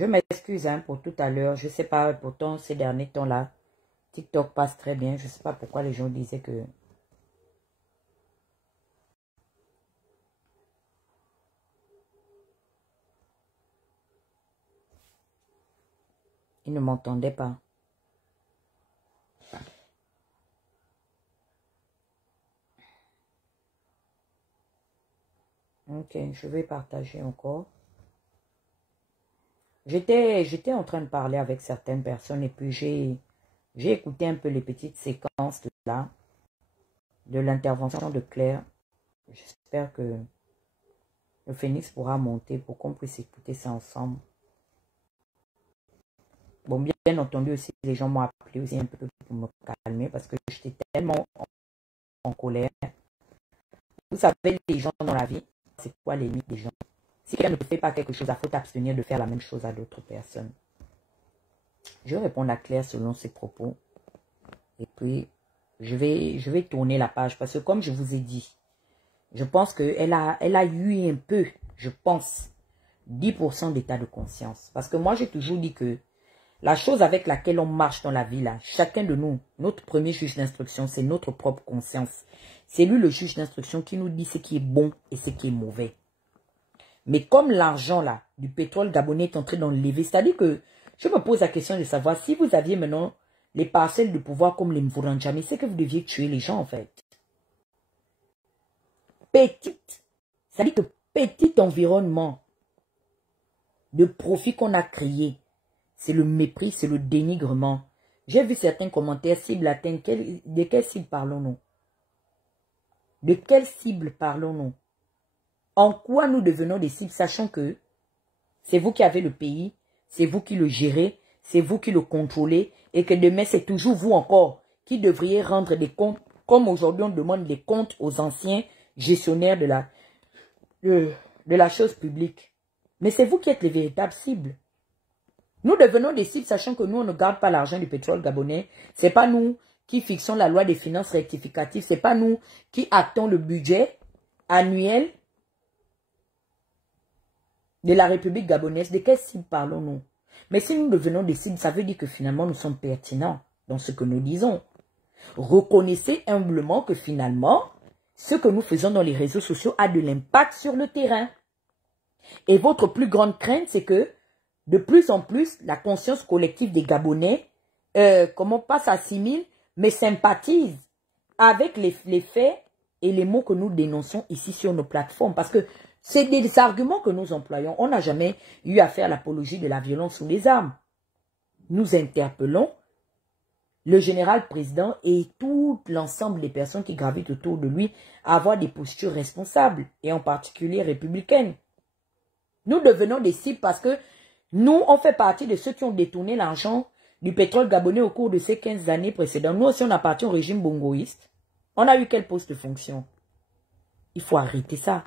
Je m'excuse hein, pour tout à l'heure. Je sais pas, pourtant, ces derniers temps-là, TikTok passe très bien. Je sais pas pourquoi les gens disaient que... ils ne m'entendaient pas. Ok, je vais partager encore. J'étais en train de parler avec certaines personnes et puis j'ai écouté un peu les petites séquences là, de l'intervention de Claire. J'espère que le Phénix pourra monter pour qu'on puisse écouter ça ensemble. Bon, bien entendu aussi, les gens m'ont appelé aussi un peu pour me calmer parce que j'étais tellement en colère. Vous savez, les gens dans la vie, c'est quoi les limites des gens? Si quelqu'un ne fait pas quelque chose, il faut t'abstenir de faire la même chose à d'autres personnes. Je vais répondre à Claire selon ses propos. Et puis, je vais tourner la page. Parce que comme je vous ai dit, je pense qu'elle a eu un peu, je pense, 10% d'état de conscience. Parce que moi, j'ai toujours dit que la chose avec laquelle on marche dans la vie, là, chacun de nous, notre premier juge d'instruction, c'est notre propre conscience. C'est lui le juge d'instruction qui nous dit ce qui est bon et ce qui est mauvais. Mais comme l'argent là, du pétrole gabonais est en train d'enlever, c'est-à-dire que je me pose la question de savoir si vous aviez maintenant les parcelles de pouvoir comme les Mvouranjami, c'est que vous deviez tuer les gens en fait. Petite, c'est-à-dire que petit environnement de profit qu'on a créé, c'est le mépris, c'est le dénigrement. J'ai vu certains commentaires, cible atteinte, de quelle cible parlons-nous? De quelle cible parlons-nous? En quoi nous devenons des cibles, sachant que c'est vous qui avez le pays, c'est vous qui le gérez, c'est vous qui le contrôlez, et que demain c'est toujours vous encore qui devriez rendre des comptes, comme aujourd'hui on demande des comptes aux anciens gestionnaires de la chose publique. Mais c'est vous qui êtes les véritables cibles. Nous devenons des cibles, sachant que nous on ne garde pas l'argent du pétrole gabonais, c'est pas nous qui fixons la loi des finances rectificatives, c'est pas nous qui actons le budget annuel de la République gabonaise. De quelle cible parlons-nous? Mais si nous devenons des cibles, ça veut dire que finalement nous sommes pertinents dans ce que nous disons. Reconnaissez humblement que finalement, ce que nous faisons dans les réseaux sociaux a de l'impact sur le terrain. Et votre plus grande crainte, c'est que de plus en plus, la conscience collective des Gabonais, pas s'assimile, mais sympathise avec les faits et les mots que nous dénonçons ici sur nos plateformes. Parce que c'est des arguments que nous employons. On n'a jamais eu à faire l'apologie de la violence ou des armes. Nous interpellons le général président et tout l'ensemble des personnes qui gravitent autour de lui à avoir des postures responsables, et en particulier républicaines. Nous devenons des cibles parce que nous, on fait partie de ceux qui ont détourné l'argent du pétrole gabonais au cours de ces 15 années précédentes. Nous aussi, on appartient au régime bongoïste. On a eu quel poste de fonction? Il faut arrêter ça.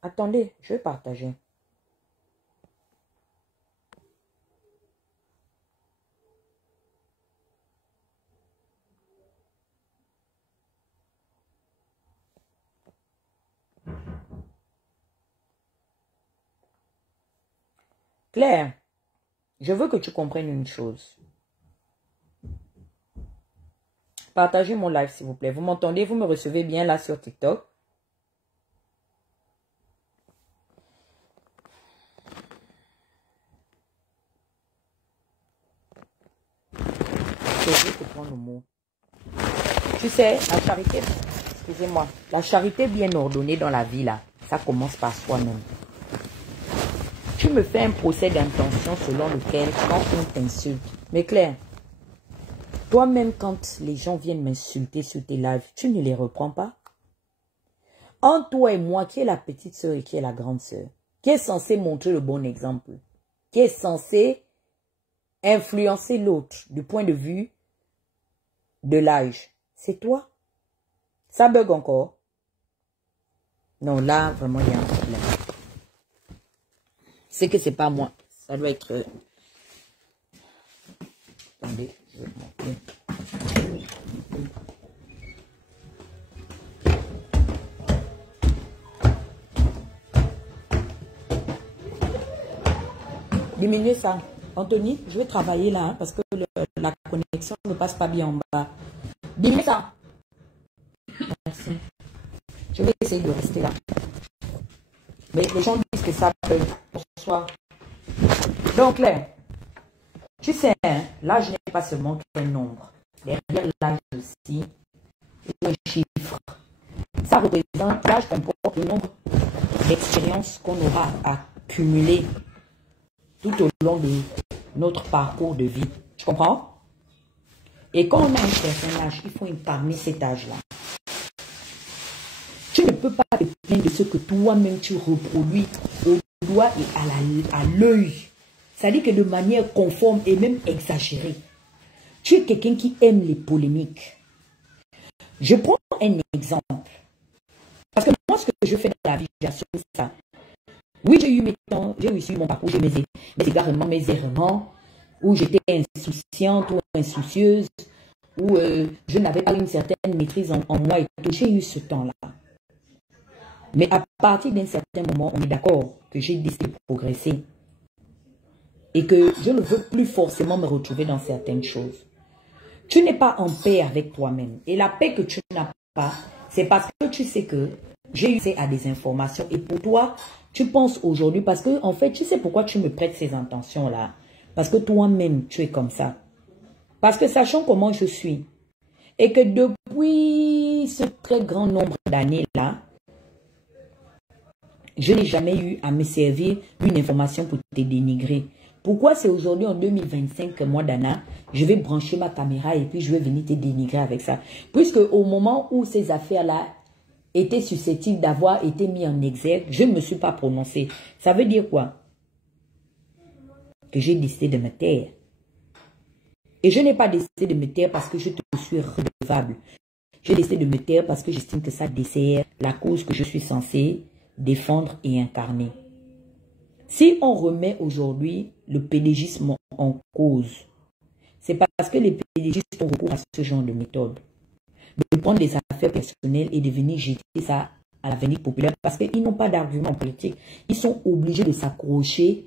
Attendez, je vais partager. Claire, je veux que tu comprennes une chose. Partagez mon live, s'il vous plaît. Vous m'entendez? Vous me recevez bien là sur TikTok? Je vais te prendre le mot. Tu sais, la charité, excusez-moi, la charité bien ordonnée dans la vie, là, ça commence par soi-même. Tu me fais un procès d'intention selon lequel, quand on t'insulte, mais Claire, toi-même, quand les gens viennent m'insulter sur tes lives, tu ne les reprends pas? Entre toi et moi, qui est la petite sœur et qui est la grande sœur? Qui est censé montrer le bon exemple? Qui est censé influencer l'autre du point de vue de l'âge? C'est toi. Ça bug encore? Non, là, vraiment, il y a un problème. C'est que c'est pas moi. Ça doit être... Attendez, je vais monter. Diminuez ça. Anthony, je vais travailler là, hein, parce que la connexion ne passe pas bien en bas. Diminuez ça. Merci. Je vais essayer de rester là. Mais les gens disent que ça peut. Bonsoir. Donc, Claire, tu sais, hein, l'âge n'est pas seulement qu'un nombre. Derrière l'âge aussi, il y a un chiffre. Ça représente l'âge, qu'importe le nombre d'expériences qu'on aura accumulées tout au long de notre parcours de vie. Tu comprends? Et quand on a un certain âge, il faut incarner cet âge-là. Tu ne peux pas te plaindre de ce que toi-même tu reproduis au doigt et à l'œil. C'est-à-dire que de manière conforme et même exagérée. Tu es quelqu'un qui aime les polémiques. Je prends un exemple. Parce que moi, ce que je fais dans la vie, j'assume ça. Oui, j'ai eu mes temps, j'ai réussi mon parcours, j'ai mes égarements, mes errements, où j'étais insouciante ou insoucieuse, où je n'avais pas une certaine maîtrise en moi et tout. J'ai eu ce temps-là. Mais à partir d'un certain moment, on est d'accord que j'ai décidé de progresser. Et que je ne veux plus forcément me retrouver dans certaines choses. Tu n'es pas en paix avec toi-même. Et la paix que tu n'as pas, c'est parce que tu sais que j'ai eu accès à des informations. Et pour toi, tu penses aujourd'hui, parce que en fait, tu sais pourquoi tu me prêtes ces intentions-là. Parce que toi-même, tu es comme ça. Parce que sachant comment je suis, et que depuis ce très grand nombre d'années-là, je n'ai jamais eu à me servir d'une information pour te dénigrer. Pourquoi c'est aujourd'hui en 2025 que moi, Dana, je vais brancher ma caméra et puis je vais venir te dénigrer avec ça? Puisque au moment où ces affaires-là étaient susceptibles d'avoir été mises en exergue, je ne me suis pas prononcée. Ça veut dire quoi? Que j'ai décidé de me taire. Et je n'ai pas décidé de me taire parce que je te suis redevable. J'ai décidé de me taire parce que j'estime que ça dessert la cause que je suis censée défendre et incarner. Si on remet aujourd'hui le pédégisme en cause, c'est parce que les pédégistes ont recours à ce genre de méthode. De prendre des affaires personnelles et de venir jeter ça à l'avenir populaire parce qu'ils n'ont pas d'argument politique. Ils sont obligés de s'accrocher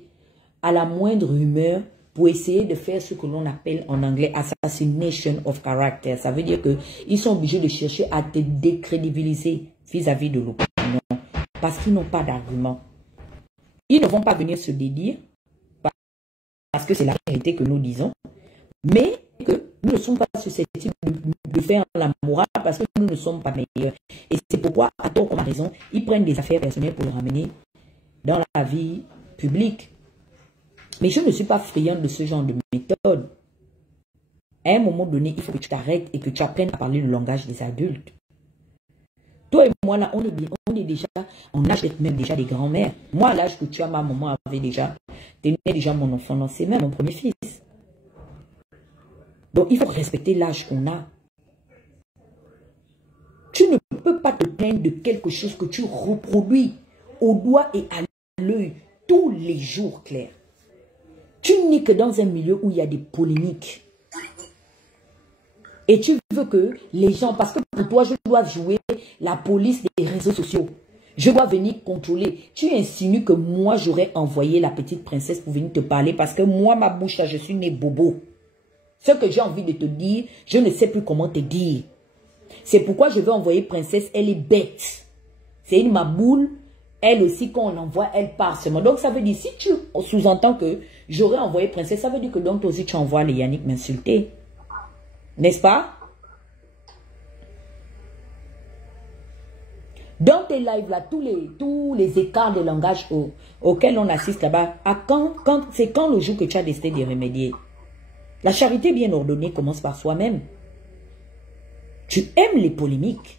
à la moindre rumeur pour essayer de faire ce que l'on appelle en anglais assassination of character. Ça veut dire qu'ils sont obligés de chercher à te décrédibiliser vis-à-vis de l'opinion parce qu'ils n'ont pas d'argument. Ils ne vont pas venir se dédire parce que c'est la vérité que nous disons, mais que nous ne sommes pas susceptibles de faire la morale parce que nous ne sommes pas meilleurs. Et c'est pourquoi, à tort comme à raison, ils prennent des affaires personnelles pour le ramener dans la vie publique. Mais je ne suis pas friande de ce genre de méthode. À un moment donné, il faut que tu t'arrêtes et que tu apprennes à parler le langage des adultes. Toi et moi, là, on est déjà en âge d'être même déjà des grands-mères. Moi, à l'âge que tu as, ma maman avait déjà, tenait déjà mon enfant dans ses mains, mon premier fils. Donc, il faut respecter l'âge qu'on a. Tu ne peux pas te plaindre de quelque chose que tu reproduis au doigt et à l'œil tous les jours, Claire. Tu n'es que dans un milieu où il y a des polémiques. Et tu veux que les gens, parce que pour toi, je dois jouer la police des réseaux sociaux. Je dois venir contrôler. Tu insinues que moi, j'aurais envoyé la petite princesse pour venir te parler parce que moi, ma bouche, là, je suis née bobo. Ce que j'ai envie de te dire, je ne sais plus comment te dire. C'est pourquoi je vais envoyer princesse, elle est bête. C'est une maboule. Elle aussi, quand on l'envoie, elle part seulement. Donc, ça veut dire, si tu sous-entends que j'aurais envoyé princesse, ça veut dire que donc toi aussi, tu envoies les Yannick m'insulter. N'est-ce pas? Dans tes lives là, tous les écarts de langage auxquels on assiste là-bas, c'est quand le jour que tu as décidé de remédier. La charité bien ordonnée commence par soi-même. Tu aimes les polémiques.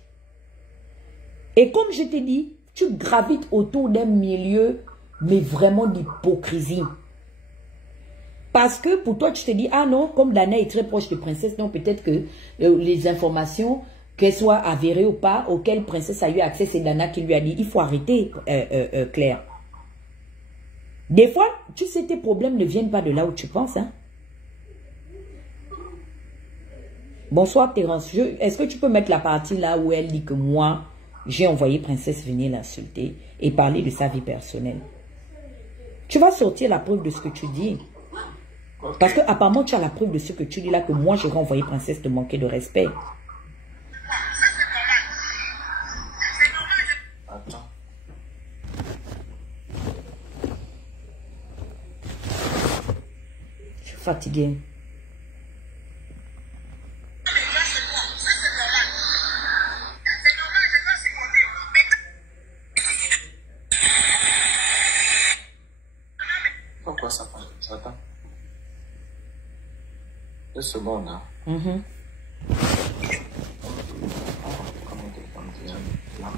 Et comme je t'ai dit, tu gravites autour d'un milieu, mais vraiment d'hypocrisie. Parce que pour toi, tu te dis, ah non, comme Dana est très proche de princesse, donc peut-être que les informations, qu'elles soient avérées ou pas, auxquelles princesse a eu accès, c'est Dana qui lui a dit, il faut arrêter, Claire. Des fois, tu sais, tes problèmes ne viennent pas de là où tu penses. Hein? Bonsoir, Thérence. Est-ce que tu peux mettre la partie là où elle dit que moi, j'ai envoyé princesse venir l'insulter et parler de sa vie personnelle? Tu vas sortir la preuve de ce que tu dis. Parce que apparemment tu as la preuve de ce que tu dis là, que moi j'aurais envoyé princesse te manquer de respect. Attends. Je suis fatiguée. Pourquoi ça passe? Attends. 2 secondes, hein. Comment dire là?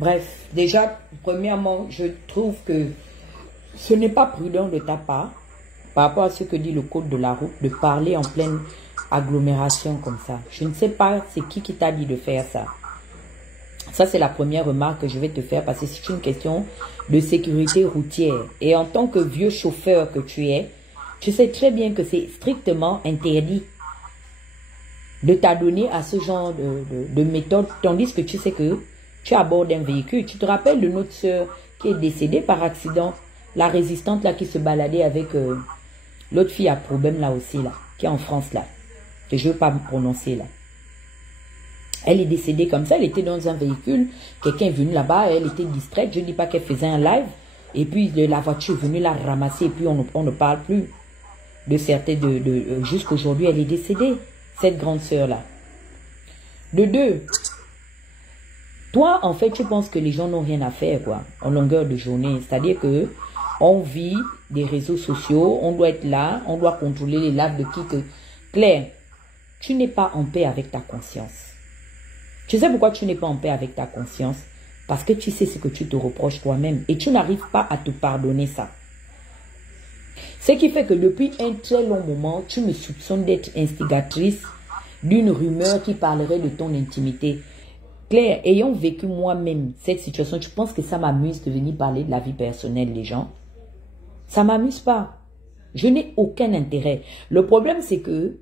Bref, déjà, premièrement, je trouve que ce n'est pas prudent de ta part, par rapport à ce que dit le code de la route, de parler en pleine agglomération comme ça. Je ne sais pas c'est qui t'a dit de faire ça. Ça, c'est la première remarque que je vais te faire parce que c'est une question de sécurité routière. Et en tant que vieux chauffeur que tu es, tu sais très bien que c'est strictement interdit de t'adonner à ce genre de méthode, tandis que tu sais que tu abordes un véhicule. Tu te rappelles de notre soeur qui est décédée par accident, la résistante là qui se baladait avec l'autre fille à problème là aussi, là, qui est en France là, que je ne veux pas me prononcer là. Elle est décédée comme ça, elle était dans un véhicule, quelqu'un est venu là-bas, elle était distraite, je ne dis pas qu'elle faisait un live, et puis la voiture est venue la ramasser, et puis on ne parle plus de certains, jusqu'aujourd'hui elle est décédée, cette grande sœur-là. De deux, toi en fait tu penses que les gens n'ont rien à faire quoi, en longueur de journée, c'est-à-dire que on vit des réseaux sociaux, on doit être là, on doit contrôler les lives de qui que... Claire, tu n'es pas en paix avec ta conscience. Tu sais pourquoi tu n'es pas en paix avec ta conscience? Parce que tu sais ce que tu te reproches toi-même et tu n'arrives pas à te pardonner ça. Ce qui fait que depuis un très long moment, tu me soupçonnes d'être instigatrice d'une rumeur qui parlerait de ton intimité. Claire, ayant vécu moi-même cette situation, tu penses que ça m'amuse de venir parler de la vie personnelle des gens? Ça ne m'amuse pas. Je n'ai aucun intérêt. Le problème, c'est que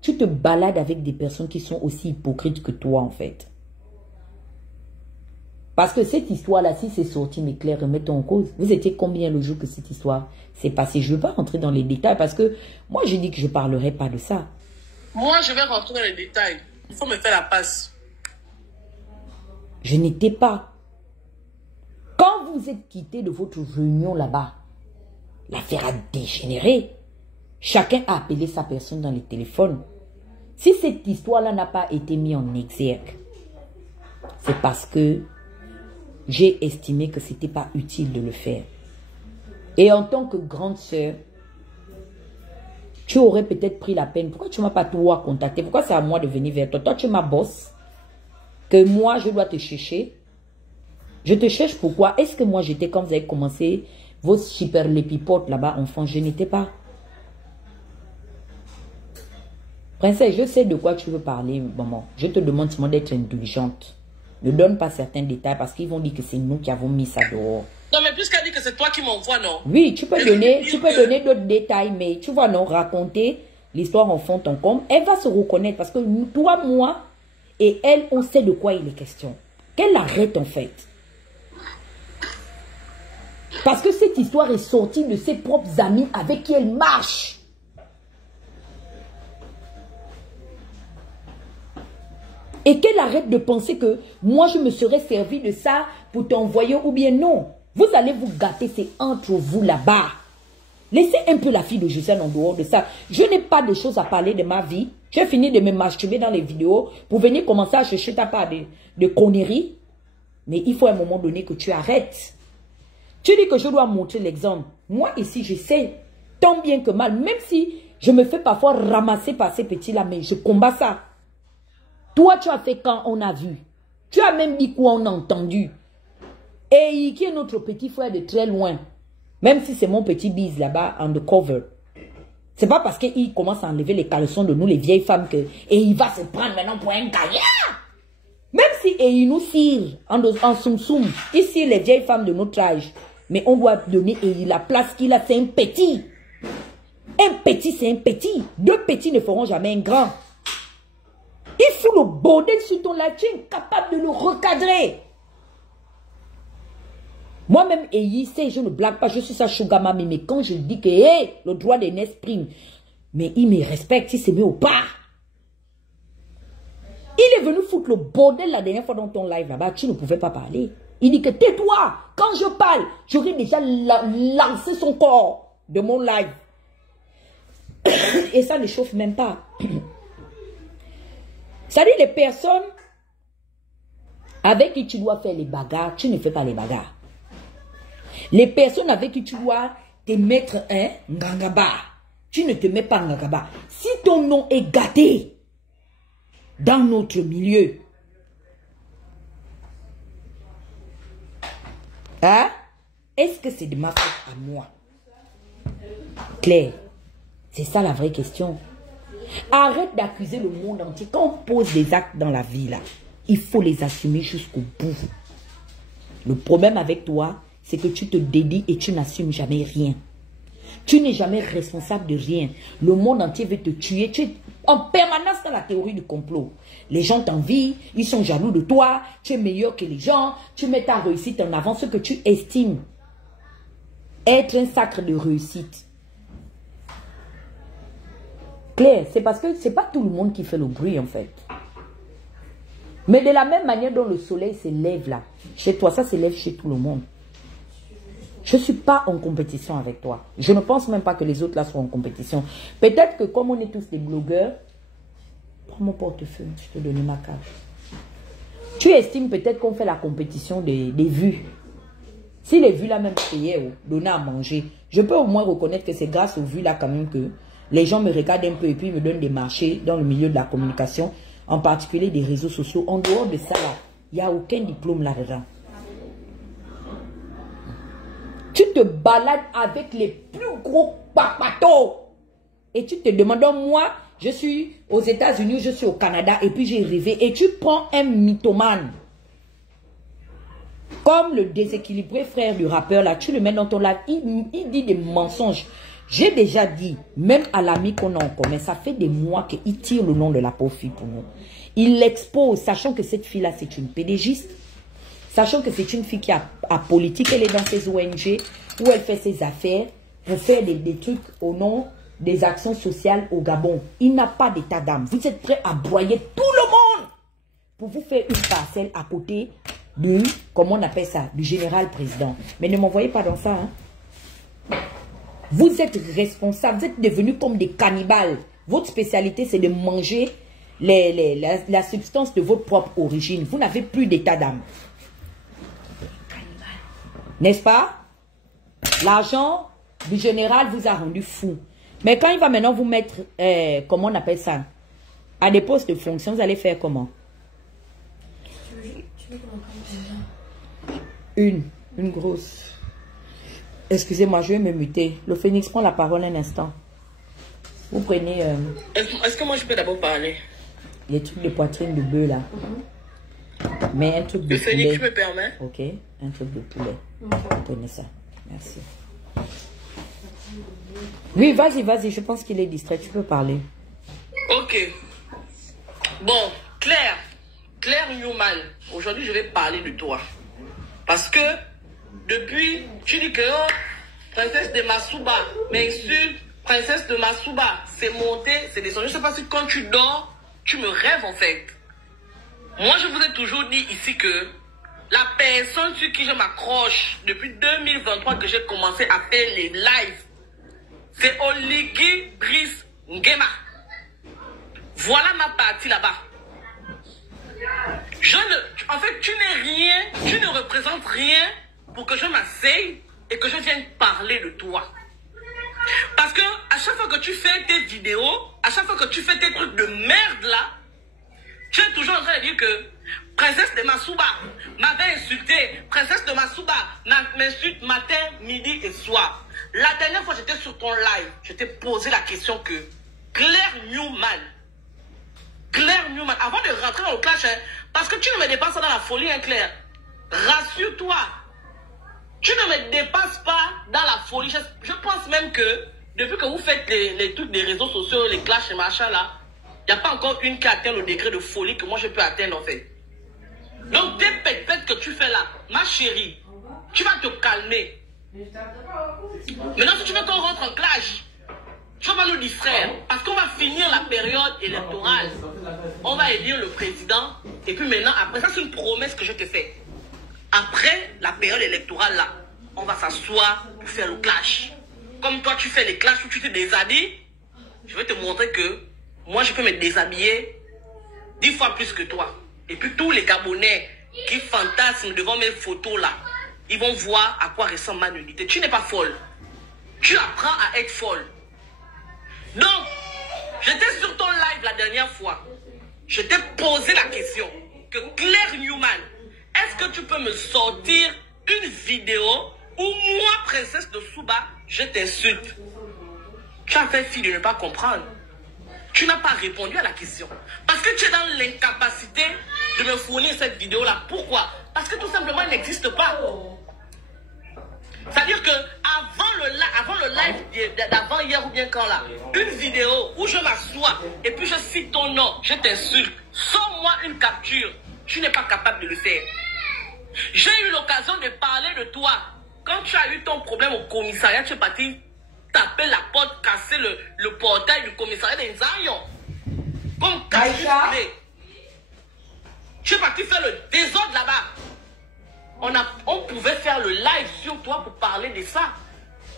tu te balades avec des personnes qui sont aussi hypocrites que toi, en fait. Parce que cette histoire-là, si c'est sorti, mais Claire, remettons en cause. Vous étiez combien le jour que cette histoire s'est passée? Je ne veux pas rentrer dans les détails parce que moi, je dis que je ne parlerai pas de ça. Moi, je vais rentrer dans les détails. Il faut me faire la passe. Je n'étais pas. Quand vous êtes quitté de votre réunion là-bas, l'affaire a dégénéré. Chacun a appelé sa personne dans les téléphones. Si cette histoire-là n'a pas été mise en exergue, c'est parce que j'ai estimé que ce n'était pas utile de le faire. Et en tant que grande sœur, tu aurais peut-être pris la peine. Pourquoi tu ne m'as pas toi contacté? Pourquoi c'est à moi de venir vers toi? Toi, tu m'as boss. Que moi, je dois te chercher. Je te cherche pourquoi? Est-ce que moi, j'étais quand vous avez commencé vos super lépipotes là-bas, enfant? Je n'étais pas. Princesse, je sais de quoi tu veux parler, maman. Je te demande seulement d'être indulgente. Ne donne pas certains détails parce qu'ils vont dire que c'est nous qui avons mis ça dehors. Non, mais puisqu'elle dit que c'est toi qui m'envoies, non? Oui, tu peux donner d'autres détails, mais tu vas non raconter l'histoire en fond en comble. Elle va se reconnaître parce que toi, moi et elle, on sait de quoi il est question. Qu'elle arrête en fait. Parce que cette histoire est sortie de ses propres amis avec qui elle marche. Et qu'elle arrête de penser que moi je me serais servi de ça pour t'envoyer ou bien non. Vous allez vous gâter, c'est entre vous là-bas. Laissez un peu la fille de Josiane en dehors de ça. Je n'ai pas de choses à parler de ma vie. J'ai fini de me masturber dans les vidéos pour venir commencer à chercher ta part de conneries. Mais il faut à un moment donné que tu arrêtes. Tu dis que je dois montrer l'exemple. Moi ici, je sais tant bien que mal, même si je me fais parfois ramasser par ces petits-là, mais je combats ça. Toi, tu as fait quand on a vu. Tu as même dit quoi on a entendu. Et qui est notre petit frère de très loin. Même si c'est mon petit bise là-bas, undercover. C'est pas parce qu'il commence à enlever les caleçons de nous, les vieilles femmes, que et il va se prendre maintenant pour un gaillard. Même si il nous cire en soum-soum, il cire les vieilles femmes de notre âge. Mais on doit donner la place qu'il a, c'est un petit. Un petit, c'est un petit. Deux petits ne feront jamais un grand. Il fout le bordel sur ton live, tu es incapable de le recadrer. Moi-même, je ne blague pas, je suis sa sugar mami, mais quand je dis que le droit des Nest prime, mais il me respecte, il se met au pas. Il est venu foutre le bordel la dernière fois dans ton live là-bas, tu ne pouvais pas parler. Il dit que tais-toi, quand je parle, j'aurais déjà lancé son corps de mon live. Et ça ne chauffe même pas. C'est-à-dire les personnes avec qui tu dois faire les bagarres, tu ne fais pas les bagarres. Les personnes avec qui tu dois te mettre un ngangaba, tu ne te mets pas ngangaba. Si ton nom est gâté dans notre milieu, Hein? Est-ce que c'est de ma faute à moi? Claire, c'est ça la vraie question. Arrête d'accuser le monde entier. Quand on pose des actes dans la vie, là, il faut les assumer jusqu'au bout. Le problème avec toi, c'est que tu te dédies et tu n'assumes jamais rien. Tu n'es jamais responsable de rien. Le monde entier veut te tuer. Tu es en permanence dans la théorie du complot. Les gens t'envient, ils sont jaloux de toi, tu es meilleur que les gens, tu mets ta réussite en avant, ce que tu estimes être un sacre de réussite. Claire, c'est parce que c'est pas tout le monde qui fait le bruit en fait. Mais de la même manière dont le soleil s'élève là, chez toi, ça s'élève chez tout le monde. Je ne suis pas en compétition avec toi. Je ne pense même pas que les autres là soient en compétition. Peut-être que comme on est tous des blogueurs, prends mon portefeuille, je te donne ma carte. Tu estimes peut-être qu'on fait la compétition des vues. Si les vues là même payaient ou donnaient à manger, je peux au moins reconnaître que c'est grâce aux vues là quand même que les gens me regardent un peu et puis me donnent des marchés dans le milieu de la communication, en particulier des réseaux sociaux. En dehors de ça là, il n'y a aucun diplôme là-dedans. Tu te balades avec les plus gros papatos. Et tu te demandes, donc moi, je suis aux États-Unis, je suis au Canada, et puis j'ai rêvé. Et tu prends un mythomane, comme le déséquilibré frère du rappeur, là, tu le mets dans ton live, il dit des mensonges. J'ai déjà dit, même à l'ami qu'on a en commun, ça fait des mois qu'il tire le nom de la pauvre fille pour nous. Il l'expose, sachant que cette fille-là, c'est une pédégiste. Sachant que c'est une fille qui a politique, elle est dans ses ONG, où elle fait ses affaires, pour faire des trucs au nom des actions sociales au Gabon. Il n'a pas d'état d'âme. Vous êtes prêts à broyer tout le monde pour vous faire une parcelle à côté du, comment on appelle ça, du général président. Mais ne m'envoyez pas dans ça. Hein. Vous êtes responsables, vous êtes devenus comme des cannibales. Votre spécialité, c'est de manger la substance de votre propre origine. Vous n'avez plus d'état d'âme. N'est-ce pas? L'argent du général vous a rendu fou. Mais quand il va maintenant vous mettre, comment on appelle ça, à des postes de fonction, vous allez faire comment? Une grosse. Excusez-moi, je vais me muter. Le phénix prend la parole un instant. Vous prenez... Est-ce que moi je peux d'abord parler? Les trucs de poitrine de bœuf là. Mais un truc de le phénix, poulet. tu me permets? Ok, un truc de poulet. Prenez ça. Merci. Oui, vas-y, je pense qu'il est distrait. Tu peux parler. Ok. Bon, Claire Newman, aujourd'hui je vais parler de toi. Parce que depuis, tu dis que oh, princesse de Masuba m'insulte, princesse de Masuba, c'est monté, c'est descendu. Je ne sais pas si quand tu dors, tu me rêves en fait. Moi je vous ai toujours dit ici que la personne sur qui je m'accroche depuis 2023 que j'ai commencé à faire les lives, c'est Oligui Brice Nguema. Voilà ma partie là-bas. En fait, tu n'es rien, tu ne représentes rien pour que je m'asseye et que je vienne parler de toi. Parce que à chaque fois que tu fais tes vidéos, à chaque fois que tu fais tes trucs de merde là, tu es toujours en train de dire que princesse de Masuba m'avait insulté, princesse de Masuba m'insulte matin, midi et soir. La dernière fois j'étais sur ton live, je t'ai posé la question que Claire Newman, avant de rentrer dans le clash, hein, parce que tu ne me dépasses pas dans la folie, hein, Claire. Rassure-toi. Tu ne me dépasses pas dans la folie. Je pense même que depuis que vous faites les trucs des réseaux sociaux, les clashs et machin là, il n'y a pas encore une qui atteint le degré de folie que moi je peux atteindre en fait. Donc tes pètes que tu fais là, ma chérie, tu vas te calmer. Maintenant si tu veux qu'on rentre en clash, tu vas nous distraire. Parce qu'on va finir la période électorale. On va élire le président. Et puis maintenant, après, ça c'est une promesse que je te fais. Après la période électorale là, on va s'asseoir pour faire le clash. Comme toi tu fais les clashs où tu te déshabilles, je vais te montrer que moi je peux me déshabiller 10 fois plus que toi. Et puis tous les Gabonais qui fantasment devant mes photos là, ils vont voir à quoi ressemble ma nudité. Tu n'es pas folle. Tu apprends à être folle. Donc, j'étais sur ton live la dernière fois. Je t'ai posé la question que Claire Newman, est-ce que tu peux me sortir une vidéo où moi, princesse de Souba, je t'insulte. Tu as fait fi de ne pas comprendre. Tu n'as pas répondu à la question. Parce que tu es dans l'incapacité de me fournir cette vidéo-là. Pourquoi? Parce que tout simplement, elle n'existe pas. C'est-à-dire que avant le live d'avant hier ou bien quand là, une vidéo où je m'assois et puis je cite ton nom, je t'insulte, sors-moi une capture. Tu n'es pas capable de le faire. J'ai eu l'occasion de parler de toi. Quand tu as eu ton problème au commissariat, tu es parti taper la porte, casser le portail du commissariat des Zion. Comme Aïcha. Tu es parti faire le désordre là-bas. On pouvait faire le live sur toi pour parler de ça.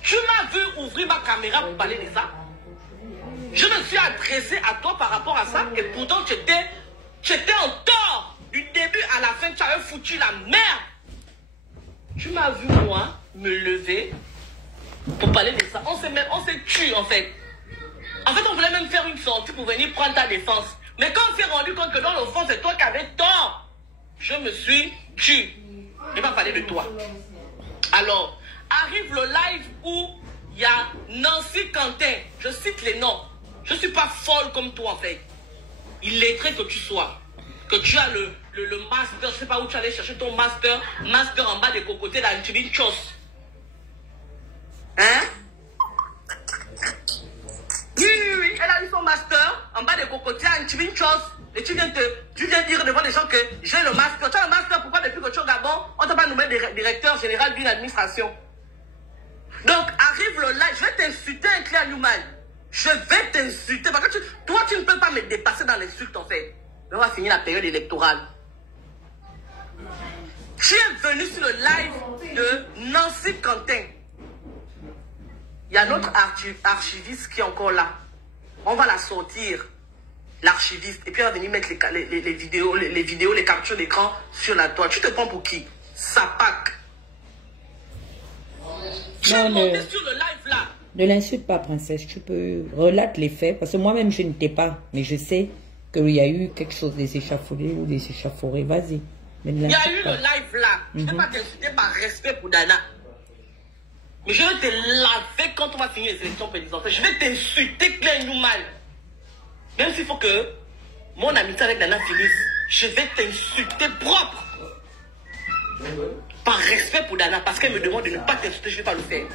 Tu m'as vu ouvrir ma caméra pour parler de ça. Je me suis adressé à toi par rapport à ça et pourtant tu étais en tort. Du début à la fin, tu avais foutu la merde. Tu m'as vu, moi, me lever pour parler de ça. On s'est tué, en fait. En fait, on voulait même faire une sortie pour venir prendre ta défense. Mais quand on s'est rendu compte que dans le fond, c'est toi qui avais tort, je me suis tué. Je ne vais pas parler de toi. Alors, arrive le live où il y a Nancy Quentin. Je cite les noms. Je ne suis pas folle comme toi, en fait. Il est très que tu sois. Que tu as le master, je ne sais pas où tu allais chercher ton master en bas des cocotiers d'Antilin Chos. Hein? Oui, elle a eu son master en bas des cocotiers d'Antilin Chos. Et tu viens dire devant les gens que j'ai le master. Tu as le master, pourquoi depuis que tu es au Gabon, on t'a pas nommé directeur général d'une administration? Donc, arrive le live, je vais t'insulter, Claire Newman. Je vais t'insulter. Parce que toi, tu ne peux pas me dépasser dans l'insulte, en fait. On va finir la période électorale. Tu es venu sur le live de Nancy Quentin. Il y a notre archiviste qui est encore là. On va la sortir, l'archiviste. Et puis on va venir mettre les vidéos, les captures d'écran sur la toile. Tu te prends pour qui? Sapac. Tu es monté sur le live là. Ne l'insulte pas, princesse. Tu peux relater les faits. Parce que moi-même, je n'étais pas. Mais je sais qu'il y a eu quelque chose des échafaudés ou des échafaudés. Vas-y. Il y a eu le live là. Je ne vais pas t'insulter par respect pour Dana. Mais je vais te laver quand on va finir les élections présidentielles. Je vais t'insulter Claire Newman. Même s'il faut que mon amitié avec Dana finisse, je vais t'insulter propre. Par respect pour Dana. Parce qu'elle me demande de ne pas t'insulter, je ne vais pas le faire.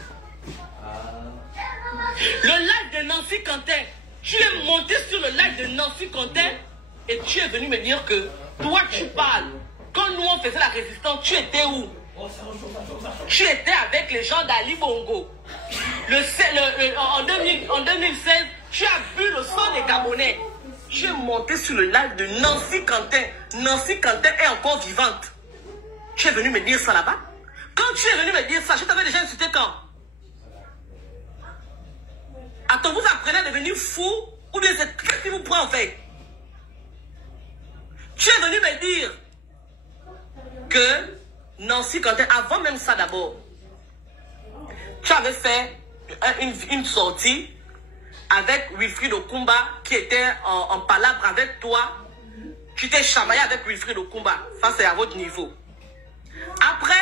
Le live de Nancy Quentin. Tu es monté sur le live de Nancy Quentin et tu es venu me dire que toi tu parles. Quand nous on faisait la résistance, tu étais où? Tu étais avec les gens d'Ali Bongo. En 2016, tu as bu le sang des Gabonais. Tu es monté sur le live de Nancy Quentin. Nancy Quentin est encore vivante. Tu es venu me dire ça là-bas? Quand tu es venu me dire ça, je t'avais déjà insulté quand? Attends, vous apprenez à devenir fou? Ou bien c'est qu'est-ce qui vous prend en fait? Tu es venu me dire que Nancy Quentin, avant même ça d'abord, tu avais fait une sortie avec Wilfried Okumba qui était en palabre avec toi. Tu t'es chamaillé avec Wilfried Okumba. Ça c'est à votre niveau. Après,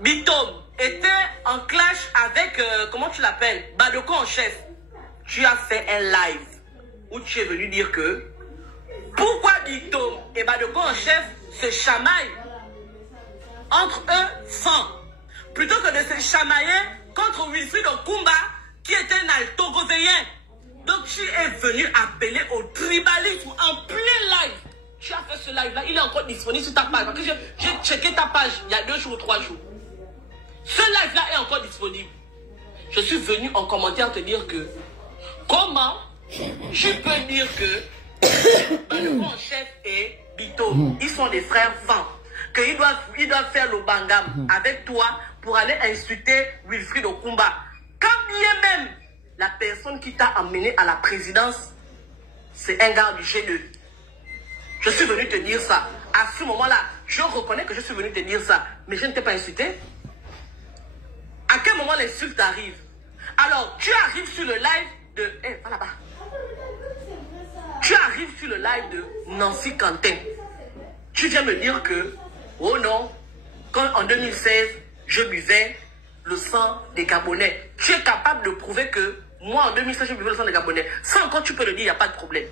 Bitom était en clash avec, comment tu l'appelles, Badoko en chef. Tu as fait un live où tu es venu dire que pourquoi Bitom et Badoko en chef se chamaillent entre eux fins, plutôt que de se chamailler contre Wilfried Okumba qui était un altogovéen. Donc tu es venu appeler au tribalisme en plein live. Tu as fait ce live là, il est encore disponible sur ta page. Parce que j'ai checké ta page il y a 2 jours ou 3 jours. Ce live là est encore disponible. Je suis venu en commentaire te dire que comment je peux dire que le grand chef et Bito, ils sont des frères fins, qu'ils doivent faire le bangam avec toi pour aller insulter Wilfried Okumba. Quand bien même la personne qui t'a amené à la présidence, c'est un gars du G2. Je suis venu te dire ça. À ce moment-là, je reconnais que je suis venu te dire ça, mais je ne t'ai pas insulté. À quel moment l'insulte arrive? Alors, tu arrives sur le live de... va là-bas. Tu arrives sur le live de Nancy Quentin. Tu viens me dire que, oh non, quand en 2016, je buvais le sang des Gabonais. Tu es capable de prouver que moi, en 2016, je buvais le sang des Gabonais. Ça encore, tu peux le dire, il n'y a pas de problème.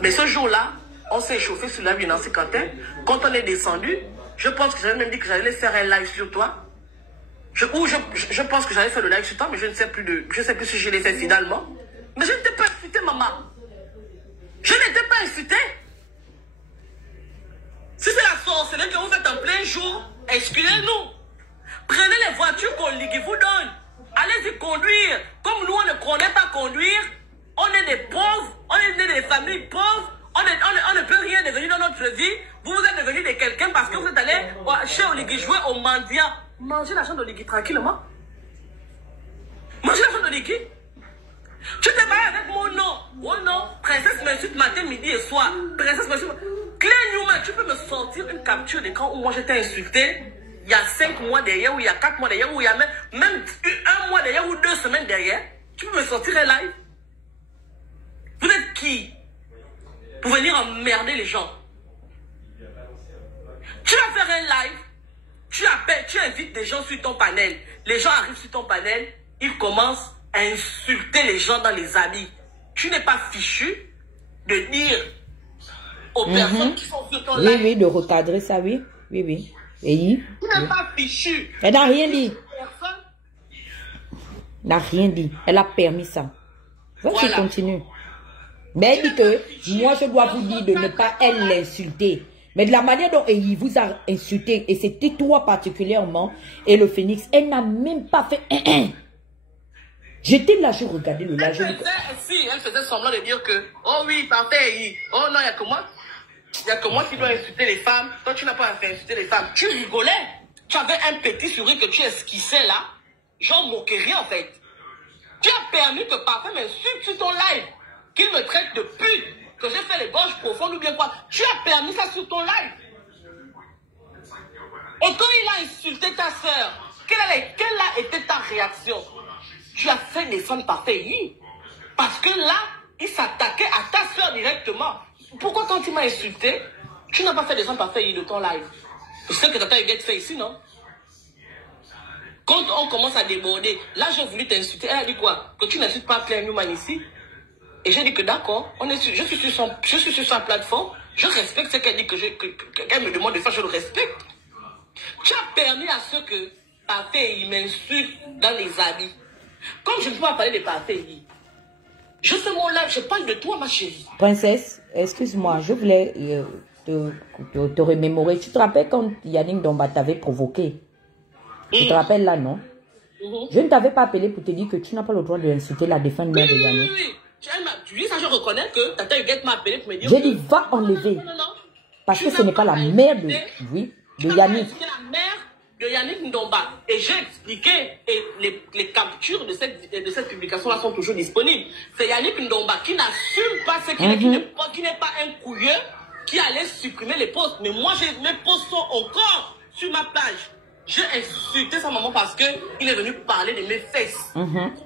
Mais ce jour-là, on s'est échauffé sur la vie Nancy Quentin. Quand on est descendu, je pense que j'avais même dit que j'allais faire un live sur toi. Je pense que j'allais faire le live sur toi, mais je ne sais plus si je l'ai fait finalement. Mais je n'étais pas insulté, maman. Je n'étais pas insulté. Si c'est la sorcellerie que vous faites en plein jour, excusez-nous. Prenez les voitures qu'on vous donne. Allez-y conduire. Comme nous, on ne connaît pas conduire, on est des pauvres, on est des familles pauvres, on ne peut rien devenir dans notre vie. Vous êtes devenu de quelqu'un parce que vous êtes allé chez Oligui jouer au mendiant. Mangez l'argent d'Oligui tranquillement. Mangez l'argent d'Oligui. Tu te bats avec mon nom. Oh non, princesse m'insulte matin, midi et soir. Princesse m'insulte. Claire Newman, tu peux me sortir une capture d'écran où moi j'étais insulté il y a 5 mois derrière, ou il y a 4 mois derrière, ou il y a même 1 mois derrière, ou 2 semaines derrière. Tu peux me sortir un live. Vous êtes qui pour venir emmerder les gens? Tu vas faire un live, tu appelles, tu invites des gens sur ton panel. Les gens arrivent sur ton panel, ils commencent à insulter les gens dans les habits. Tu n'es pas fichu de dire aux personnes qui sont sur ton live. Oui, de recadrer ça, oui. Oui. Et tu n'es pas fichu. Elle n'a rien dit. Elle n'a rien dit. Elle a permis ça. Vas-y, continue. Mais elle dit que moi, je dois vous dire de ne pas elle l'insulter. Mais de la manière dont elle vous a insulté, et c'était toi particulièrement, et le Phénix, elle n'a même pas fait J'étais là, je regardais le live. Elle faisait semblant de dire que, oh oui, parfait, oh non, il y a que moi. Il n'y a que moi qui dois insulter les femmes. Toi, tu n'as pas à faire insulter les femmes. Tu rigolais. Tu avais un petit sourire que tu esquissais là. J'en moquerie en fait. Tu as permis que parfait m'insulte sur ton live. Qu'il me traite de pute. Que j'ai fait les gorges profondes ou bien quoi. Tu as permis ça sur ton live. Et quand il a insulté ta soeur, quelle a été ta réaction? Tu as fait descendre parfait, oui. Parce que là, il s'attaquait à ta soeur directement. Pourquoi quand tu m'as insulté, tu n'as pas fait descendre parfait de ton live? C'est ce que Tata Huguette fait ici, non? Quand on commence à déborder, là j'ai voulu t'insulter. Elle a dit quoi? Que tu n'insultes pas Claire Newman ici? Et j'ai dit que d'accord, je suis sur sa plateforme, je respecte ce qu'elle dit, qu'elle me demande de faire, je le respecte. Tu as permis à ce que parfait il m'insulte dans les habits. Comme je ne peux pas parler de parfait, je fais mon live, je parle de toi, ma chérie. Princesse, excuse-moi, je voulais te remémorer. Tu te rappelles quand Yannick Ndomba t'avait provoqué? Tu te rappelles là, non? Je ne t'avais pas appelé pour te dire que tu n'as pas le droit d'insulter la défunte mère de Yannick. Oui. Tu dis ça, je reconnais que Tata Huguette m'a appelé pour me dire. J'ai dit, va enlever. Non. Parce que ce n'est pas la mère de Yannick. C'est la mère de Yannick Ndomba. Et j'ai expliqué, et les captures de cette publication-là sont toujours disponibles. C'est Yannick Ndomba qui n'assume pas ce qu'il est, qui n'est pas un couilleux, qui allait supprimer les posts. Mais moi, mes posts sont encore sur ma page. J'ai insulté sa maman parce qu'il est venu parler de mes fesses.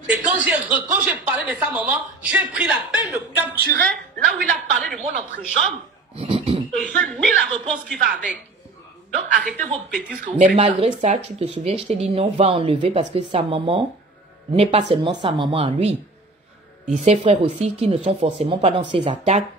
Et quand j'ai parlé de sa maman, j'ai pris la peine de capturer là où il a parlé de mon entrejambe. Et j'ai mis la réponse qui va avec. Donc arrêtez vos bêtises que vous faites. Mais malgré ça, tu te souviens, je t'ai dit non, va enlever parce que sa maman n'est pas seulement sa maman à lui. Et ses frères aussi, qui ne sont forcément pas dans ses attaques,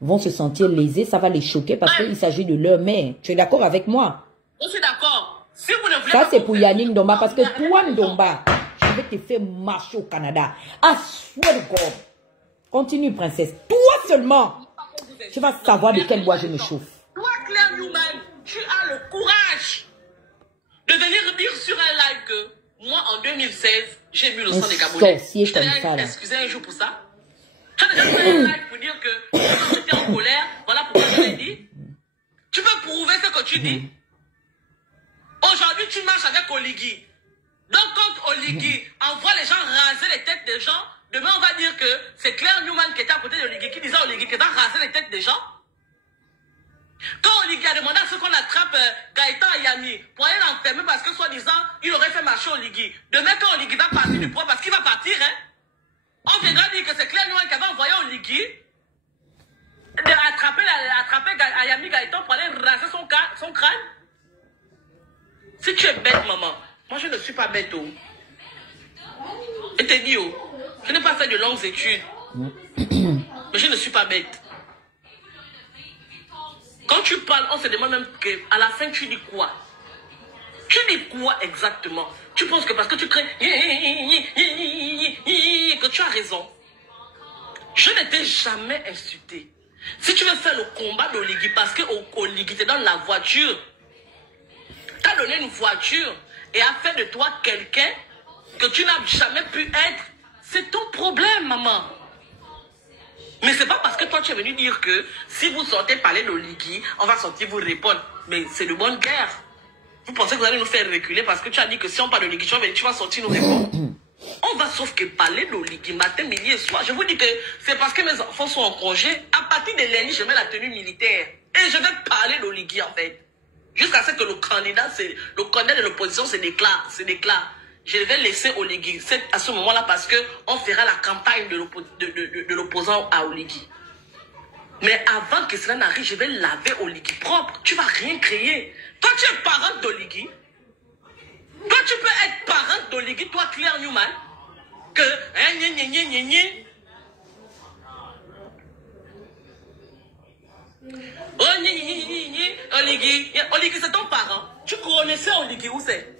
vont se sentir lésés, ça va les choquer parce qu'il s'agit de leur mère. Tu es d'accord avec moi? Je suis d'accord. Si vous ne voulez ça, c'est pour Yannick Ndomba parce que toi, Ndomba, je vais te faire marcher au Canada. À swear to God. Continue, princesse. Toi seulement. Tu vas savoir de quel bois je me chauffe. Toi, Claire Newman, tu as le courage de venir dire sur un live que moi, en 2016, j'ai bu le sang des Gabonais. Je t'ai excusé un jour pour ça. Tu as déjà fait un live pour dire que quand j'étais en colère, voilà pourquoi je l'ai dit. Tu peux prouver ce que tu dis. Aujourd'hui, tu marches avec Oligui. Donc, quand Oligui envoie les gens raser les têtes des gens, demain, on va dire que c'est Claire Newman qui était à côté d'Oligui, qui disait à Oligui qu'il va raser les têtes des gens. Quand Oligui a demandé à ce qu'on attrape Gaëtan Ayami pour aller l'enfermer parce que, soi-disant, il aurait fait marcher Oligui. Demain, quand Oligui va partir du pouvoir, parce qu'il va partir, hein, on viendra dire que c'est Claire Newman qui avait envoyé Oligui d'attraper Ayami Gaëtan pour aller raser son crâne. Si tu es bête, maman, moi je ne suis pas bête. Oh. Je te dis, oh, je n'ai pas fait de longues études. Mais je ne suis pas bête. Quand tu parles, on se demande même qu'à la fin, tu dis quoi? Tu dis quoi exactement? Tu penses que parce que tu crées que tu as raison. Je ne t'ai jamais insulté. Si tu veux faire le combat d'Oligui, parce que Oligui te donne la voiture, t'as donné une voiture et a fait de toi quelqu'un que tu n'as jamais pu être, c'est ton problème, maman. Mais c'est pas parce que toi tu es venu dire que si vous sortez parler d'Oligui, on va sortir vous répondre. Mais c'est de bonne guerre. Vous pensez que vous allez nous faire reculer parce que tu as dit que si on parle d'Oligui, tu vas sortir nous répondre. On va sauf que parler d'Oligui matin, midi et soir. Je vous dis que c'est parce que mes enfants sont en congé. À partir de lundi, je mets la tenue militaire. Et je vais parler d'Oligui en fait. Jusqu'à ce que le candidat de l'opposition se déclare. Je vais laisser Oligui à ce moment-là parce qu'on fera la campagne de l'opposant à Oligui. Mais avant que cela n'arrive, je vais laver Oligui propre. Tu ne vas rien créer. Toi, tu es parent d'Oligui. Toi, tu peux être parent d'Oligui, toi, Claire Newman, que... Oligui, c'est ton parent. Tu connaissais Oligui, où c'est?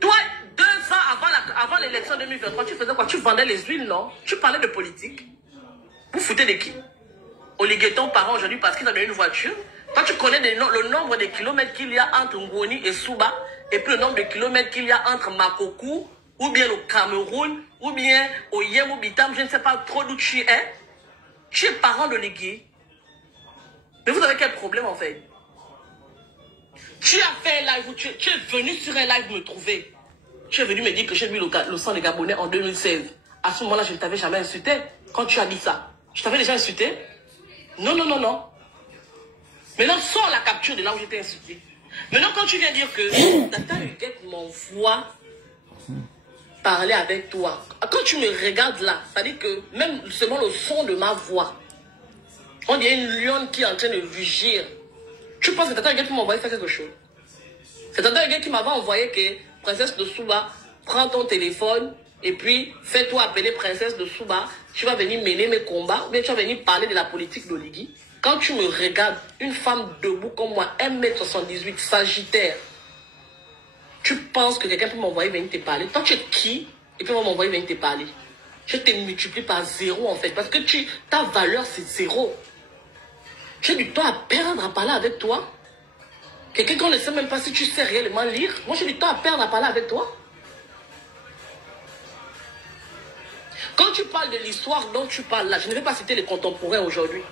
Toi, 2 ans avant l'élection 2023, tu faisais quoi? Tu vendais les huiles, non? Tu parlais de politique. Vous foutez de qui? Oligui est ton parent aujourd'hui parce qu'il a donné une voiture. Toi, tu connais le nombre de kilomètres qu'il y a entre Ngoni et Souba, et puis le nombre de kilomètres qu'il y a entre Makokou, ou bien le Cameroun, ou bien au Yem ou Bitam, je ne sais pas trop d'où tu es. Tu es parent d'Oligui. Mais vous avez quel problème en fait? Tu as fait un live, tu es venu sur un live me trouver. Tu es venu me dire que j'ai vu le sang des Gabonais en 2016. À ce moment-là, je ne t'avais jamais insulté. Quand tu as dit ça, je t'avais déjà insulté? Non, non, non, non. Maintenant, sors la capture de là où j'étais insulté. Maintenant, quand tu viens dire que Tata Huguette m'envoie parler avec toi, quand tu me regardes là, ça dit que même seulement le son de ma voix, on dirait une lionne qui est en train de rugir. Tu penses que Tata Huguette m'a envoyé faire quelque chose? C'est Tata Huguette qui m'avait envoyé que Princesse de Souba, prends ton téléphone et puis fais-toi appeler Princesse de Souba. Tu vas venir mener mes combats ou bien tu vas venir parler de la politique d'Oligui. Quand tu me regardes, une femme debout comme moi, 1m78, sagittaire, tu penses que quelqu'un peut m'envoyer venir te parler? Toi, tu es qui? Et puis on va m'envoyer venir te parler. Je te multiplie par 0 en fait. Parce que ta valeur, c'est 0. Tu as du temps à perdre à parler avec toi. Quelqu'un qu'on ne sait même pas si tu sais réellement lire. Moi, j'ai du temps à perdre à parler avec toi. Quand tu parles de l'histoire dont tu parles là, je ne vais pas citer les contemporains aujourd'hui.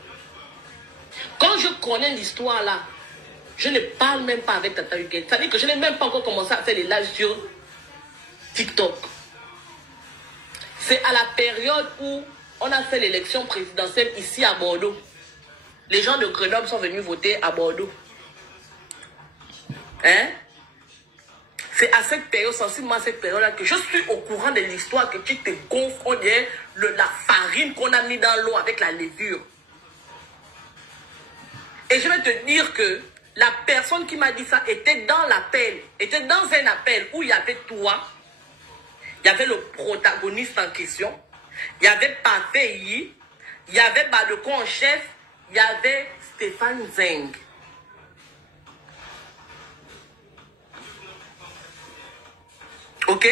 Quand je connais l'histoire là, je ne parle même pas avec Tata Huguette. Ça veut dire que je n'ai même pas encore commencé à faire les lives sur TikTok. C'est à la période où on a fait l'élection présidentielle ici à Bordeaux. Les gens de Grenoble sont venus voter à Bordeaux. Hein? C'est à cette période, sensiblement à cette période-là, que je suis au courant de l'histoire que tu te gonfles, on dirait la farine qu'on a mis dans l'eau avec la levure. Et je vais te dire que la personne qui m'a dit ça était dans l'appel, était dans un appel où il y avait toi, il y avait le protagoniste en question, il y avait Pafeyi, il y avait Badeko en chef, il y avait Stéphane Zeng. Ok?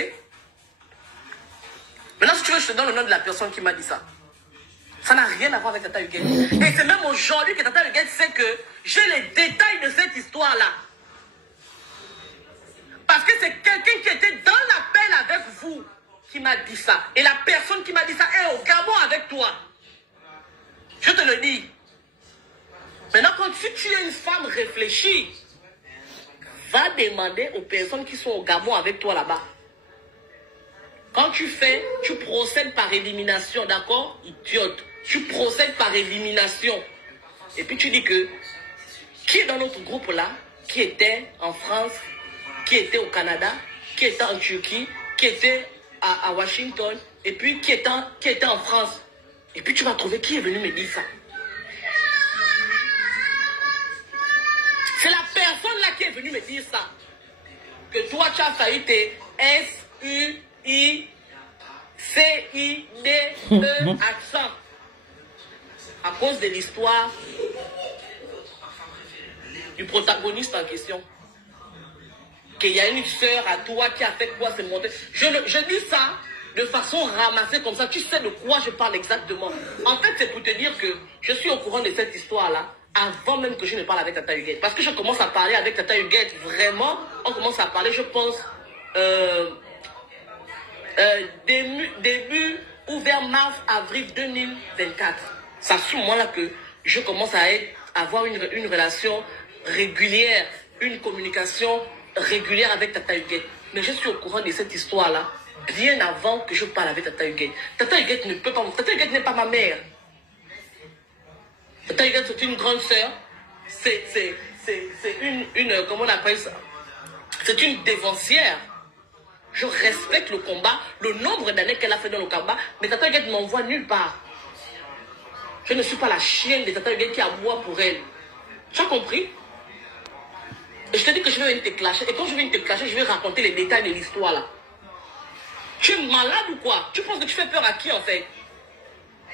Maintenant, si tu veux, je te donne le nom de la personne qui m'a dit ça. Ça n'a rien à voir avec Tata Huguette. Et c'est même aujourd'hui que Tata Huguette sait que j'ai les détails de cette histoire-là. Parce que c'est quelqu'un qui était dans l'appel avec vous qui m'a dit ça. Et la personne qui m'a dit ça est au Gabon avec toi. Je te le dis. Maintenant, si tu es une femme réfléchie, va demander aux personnes qui sont au Gabon avec toi là-bas. Quand tu procèdes par élimination, d'accord? Idiote. Tu procèdes par élimination. Et puis tu dis que, qui est dans notre groupe là, qui était en France, qui était au Canada, qui était en Turquie, qui était à Washington, et puis qui était en France. Et puis tu vas trouver qui est venu me dire ça. C'est la personne là qui est venue me dire ça. que toi, tu as failli tes S-U-I-C-I-D-E accent. À cause de l'histoire du protagoniste en question. Qu'il y a une sœur à toi qui a fait quoi se monter. Je dis ça de façon ramassée comme ça. Tu sais de quoi je parle exactement. En fait, c'est pour te dire que je suis au courant de cette histoire-là avant même que je ne parle avec Tata Huguette. Parce que je commence à parler avec Tata Huguette, vraiment, on commence à parler, je pense, début ou vers mars-avril 2024. C'est à ce moment-là que je commence à avoir une relation régulière, une communication régulière avec Tata Huguette. Mais je suis au courant de cette histoire-là bien avant que je parle avec Tata Huguette. Tata Huguette ne peut pas... Tata Huguette n'est pas ma mère. Tata Huguette, c'est une grande sœur. C'est une... Comment on appelle ça? C'est une dévancière. Je respecte le combat, le nombre d'années qu'elle a fait dans le combat, mais Tata Huguette ne m'envoie nulle part. Je ne suis pas la chienne de Tata Huguette qui aboie pour elle. Tu as compris? Et je te dis que je vais venir te clasher. Et quand je viens te clasher, je vais raconter les détails de l'histoire là. Tu es malade ou quoi? Tu penses que tu fais peur à qui en fait?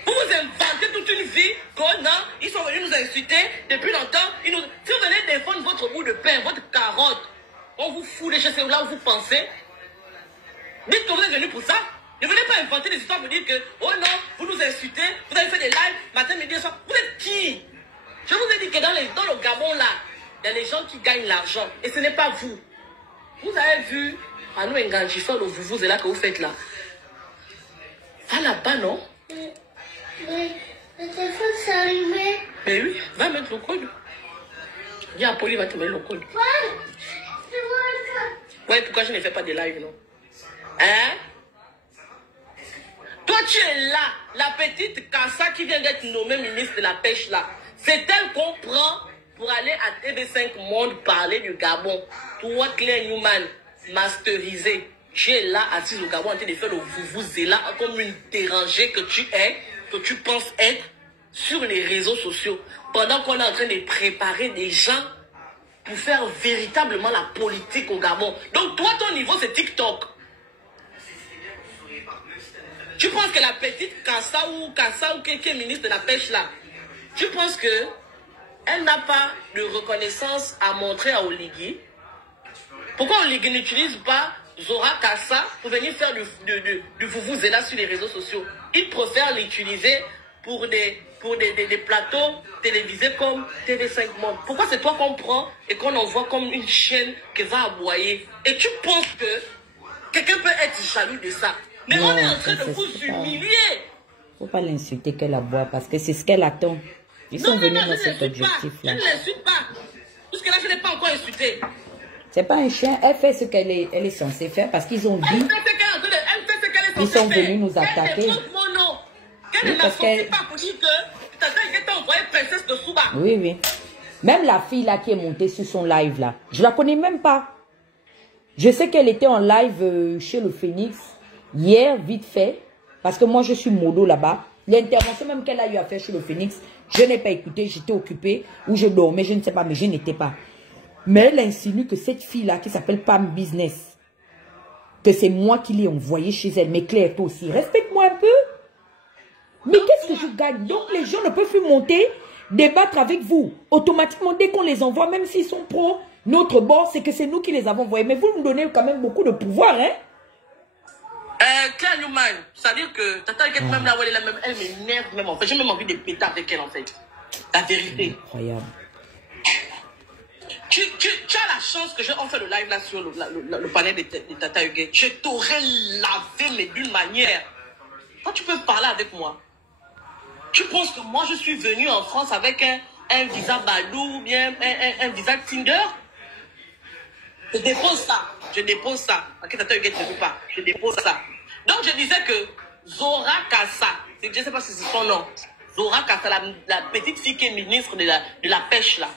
Vous vous inventez toute une vie qu'on a. Ils sont venus nous insulter depuis longtemps. Si vous venez défendre votre bout de pain, votre carotte, on vous fout les choses là où vous pensez. Dites que vous êtes venus pour ça. Ne venez pas inventer des histoires pour dire que, oh non, vous nous insultez, vous avez fait des lives, matin, midi, soir. Vous êtes qui? Je vous ai dit que dans le Gabon là, il y a des gens qui gagnent l'argent. Et ce n'est pas vous. Vous avez vu, à nous, Ngandjifa, le vous là que vous faites là. Va là-bas, non? Mais le téléphone s'est allumé. Mais oui, va mettre le code. Dis à Pauline, va te mettre le code. Ouais, pourquoi je ne fais pas de live, non? Hein? Toi, tu es là, la petite Kassa qui vient d'être nommée ministre de la Pêche là. C'est elle qu'on prend pour aller à TV5 Monde parler du Gabon. Toi, Claire Newman, masterisé. Tu es là, assise au Gabon, en train de faire le vous-vous-zéla comme une dérangée que tu es, que tu penses être, sur les réseaux sociaux. Pendant qu'on est en train de préparer des gens pour faire véritablement la politique au Gabon. Donc, toi, ton niveau, c'est TikTok. Tu penses que la petite Kassa ou qui est ministre de la Pêche là, tu penses que elle n'a pas de reconnaissance à montrer à Oligui? Pourquoi Oligui n'utilise pas Zora Kassa pour venir faire du vous-vous-zéla sur les réseaux sociaux? Il préfère l'utiliser pour des plateaux télévisés comme TV5 Monde. Pourquoi c'est toi qu'on prend et qu'on envoie comme une chaîne qui va aboyer? Et tu penses que quelqu'un peut être jaloux de ça? Mais non, on est en train de vous humilier. Faut pas l'insulter qu'elle aboie parce que c'est ce qu'elle attend. Ils sont venus dans cet objectif-là. Je ne l'insulte pas. Jusque là, je n'ai pas encore insulté. C'est pas un chien. Elle fait ce qu'elle est censée faire parce qu'ils ont dit. Elle fait ce qu'elle est censée Ils sont faire. venus nous attaquer. Qu'elle ne m'associe pas pour dire que Tata Huguette t'a envoyé princesse de Souba. Oui, oui. Même la fille là qui est montée sur son live là, je la connais même pas. Je sais qu'elle était en live chez le Phoenix hier, vite fait, parce que moi je suis modo là-bas. L'intervention même qu'elle a eu à faire chez le Phoenix, je n'ai pas écouté, j'étais occupée, ou je dormais, je ne sais pas, mais je n'étais pas. Mais elle insinue que cette fille-là, qui s'appelle Pam Business, que c'est moi qui l'ai envoyée chez elle. Mais Claire, toi aussi, respecte-moi un peu. Mais qu'est-ce que je gagne? Donc les gens ne peuvent plus monter, débattre avec vous. Automatiquement, dès qu'on les envoie, même s'ils sont pro, notre bord, c'est que c'est nous qui les avons envoyés. Mais vous nous donnez quand même beaucoup de pouvoir, hein? Claire Newman, c'est-à-dire que Tata Huguette, même là où elle est là, même, elle m'énerve même en fait. J'ai même envie de péter avec elle en fait. La vérité. Incroyable. Tu as la chance que on fait le live là sur le panel de Tata Huguette. Je t'aurais lavé, mais d'une manière. Quand tu peux parler avec moi, tu penses que moi je suis venu en France avec un visa Badou ou bien un visa Tinder? Je dépose ça. Je dépose ça. Ok, Tata Huguette ne veut pas. Je dépose ça. Donc je disais que Zora Kassa, je ne sais pas si c'est son nom, Zora Kassa, la petite fille qui est ministre de la Pêche là.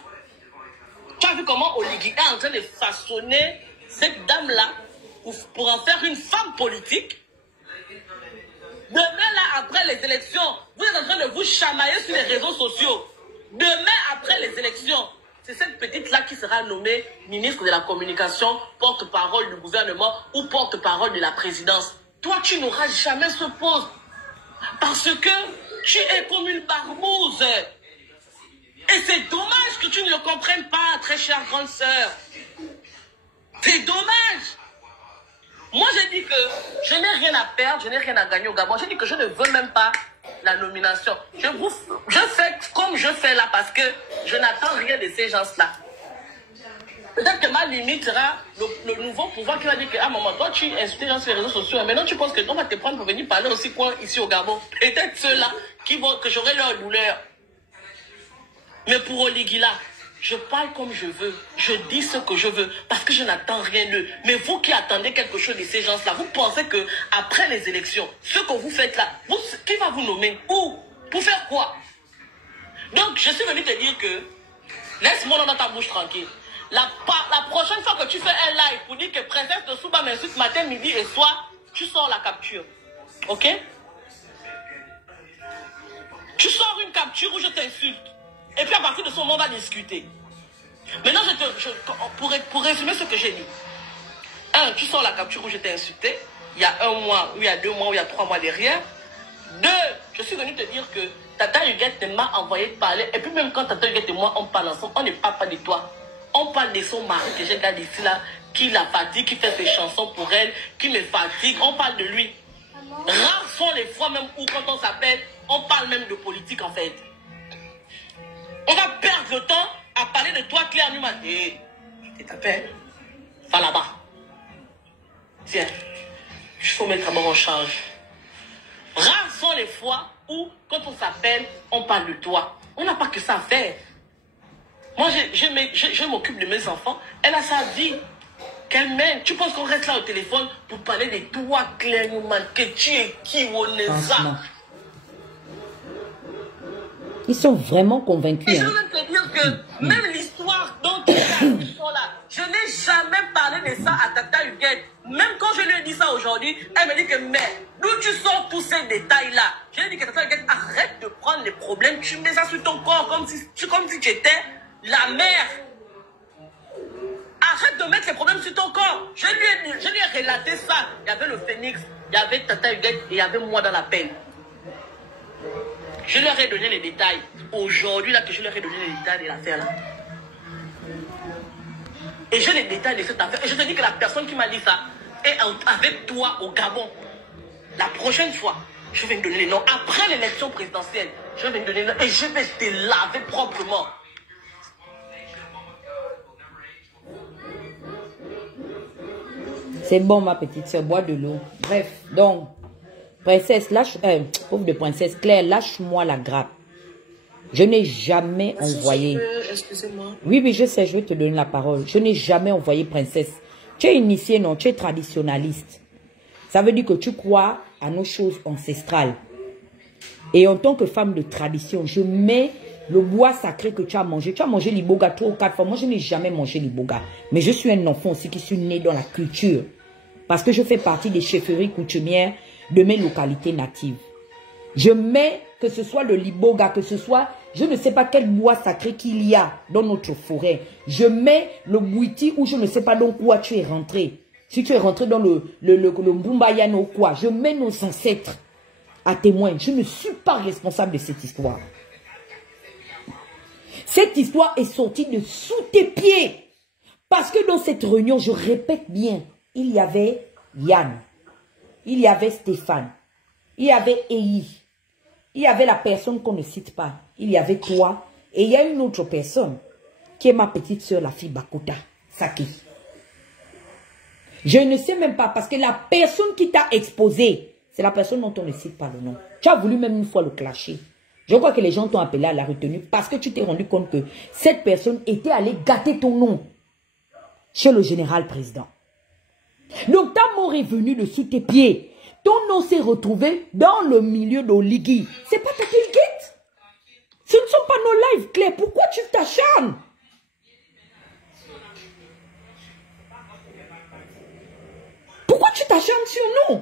Tu as vu comment Oligui est en train de façonner cette dame-là pour en faire une femme politique? Demain, là, après les élections, vous êtes en train de vous chamailler sur les réseaux sociaux. Demain, après les élections, c'est cette petite-là qui sera nommée ministre de la communication, porte-parole du gouvernement ou porte-parole de la présidence. Toi, tu n'auras jamais ce poste. Parce que tu es comme une barbouze. Et c'est dommage que tu ne le comprennes pas, très chère grande sœur. C'est dommage. Moi, j'ai dit que je n'ai rien à perdre, je n'ai rien à gagner au Gabon. J'ai dit que je ne veux même pas la nomination. Je fais comme je fais là parce que je n'attends rien de ces gens-là. Peut-être que ma limite sera le nouveau pouvoir qui va dire qu'à un moment, toi, tu insultes les gens sur les réseaux sociaux. Et maintenant, tu penses que on va te prendre pour venir parler aussi quoi ici au Gabon. Peut-être ceux-là que j'aurai leur douleur. Mais pour Oligila, je parle comme je veux. Je dis ce que je veux. Parce que je n'attends rien d'eux. Mais vous qui attendez quelque chose de ces gens-là, vous pensez que après les élections, ce que vous faites là, qui va vous nommer? Où? Pour faire quoi? Donc, je suis venu te dire que laisse-moi dans ta bouche tranquille. La prochaine fois que tu fais un live pour dire que Princesse de Souba m'insulte matin, midi et soir, tu sors la capture. Ok? Tu sors une capture où je t'insulte. Et puis à partir de ce moment, on va discuter. Maintenant, pour résumer ce que j'ai dit. 1, tu sors la capture où je t'ai insulté. Il y a 1 mois, ou il y a 2 mois, ou il y a 3 mois derrière. 2, je suis venu te dire que Tata Huguette m'a envoyé parler. Et puis même quand Tata Huguette et moi, on parle ensemble, on ne parle pas de toi. On parle de son mari que j'ai gardé ici là, qui la fatigue, qui fait ses chansons pour elle, qui me fatigue. On parle de lui. Rares sont les fois même où quand on s'appelle, on parle même de politique en fait. On va perdre le temps à parler de toi, Claire Newman. Et tu t'appelles. Va là-bas. Tiens, il faut mettre d'abord en charge. Rares sont les fois où, quand on s'appelle, on parle de toi. On n'a pas que ça à faire. Moi, je m'occupe de mes enfants. Elle a sa vie qu'elle mène. Tu penses qu'on reste là au téléphone pour parler de toi, Claire Newman, que tu es qui, Oneza? Ils sont vraiment convaincus. Et je veux te dire que même l'histoire dont tu as là, je n'ai jamais parlé de ça à Tata Huguette. Même quand je lui ai dit ça aujourd'hui, elle me dit que mais d'où tu sors tous ces détails-là? Je lui ai dit que Tata Huguette, arrête de prendre les problèmes, tu mets ça sur ton corps comme si tu étais la mère. Arrête de mettre les problèmes sur ton corps. Je lui ai relaté ça. Il y avait le Phénix, il y avait Tata Huguette et il y avait moi dans la peine. Je leur ai donné les détails. Aujourd'hui, là, que je leur ai donné les détails de l'affaire, là. Et j'ai les détails de cette affaire. Et je te dis que la personne qui m'a dit ça est avec toi au Gabon. La prochaine fois, je vais me donner les noms. Après l'élection présidentielle, je vais me donner les noms. Et je vais te laver proprement. C'est bon, ma petite soeur, bois de l'eau. Bref, donc... Princesse, lâche, pauvre de princesse Claire, lâche-moi la grappe. Je n'ai jamais envoyé... Excusez-moi. Oui, je sais, je vais te donner la parole. Je n'ai jamais envoyé princesse. Tu es initié, non? Tu es traditionnaliste. Ça veut dire que tu crois à nos choses ancestrales. Et en tant que femme de tradition, je mets le bois sacré que tu as mangé. Tu as mangé l'iboga 3 ou 4 fois. Moi, je n'ai jamais mangé l'iboga. Mais je suis un enfant aussi qui suis né dans la culture. Parce que je fais partie des chefferies coutumières de mes localités natives. Je mets, que ce soit le liboga, que ce soit, je ne sais pas quel bois sacré qu'il y a dans notre forêt. Je mets le bouiti ou je ne sais pas dans quoi tu es rentré. Si tu es rentré dans le Mbumbayano ou quoi, je mets nos ancêtres à témoin. Je ne suis pas responsable de cette histoire. Cette histoire est sortie de sous tes pieds. Parce que dans cette réunion, je répète bien, il y avait Yann. Il y avait Stéphane, il y avait Eyi, il y avait la personne qu'on ne cite pas, il y avait toi, et il y a une autre personne, qui est ma petite soeur, la fille Bakota, Saki. Je ne sais même pas, parce que la personne qui t'a exposé, c'est la personne dont on ne cite pas le nom. Tu as voulu même une fois le clasher. Je crois que les gens t'ont appelé à la retenue, parce que tu t'es rendu compte que cette personne était allée gâter ton nom, chez le général président. Donc ta mort est venue de sous tes pieds. Ton nom s'est retrouvé dans le milieu d'Oligui. C'est pas ta guette. Ce ne sont pas nos lives, Claire. Pourquoi tu t'acharnes? Pourquoi tu t'acharnes sur nous?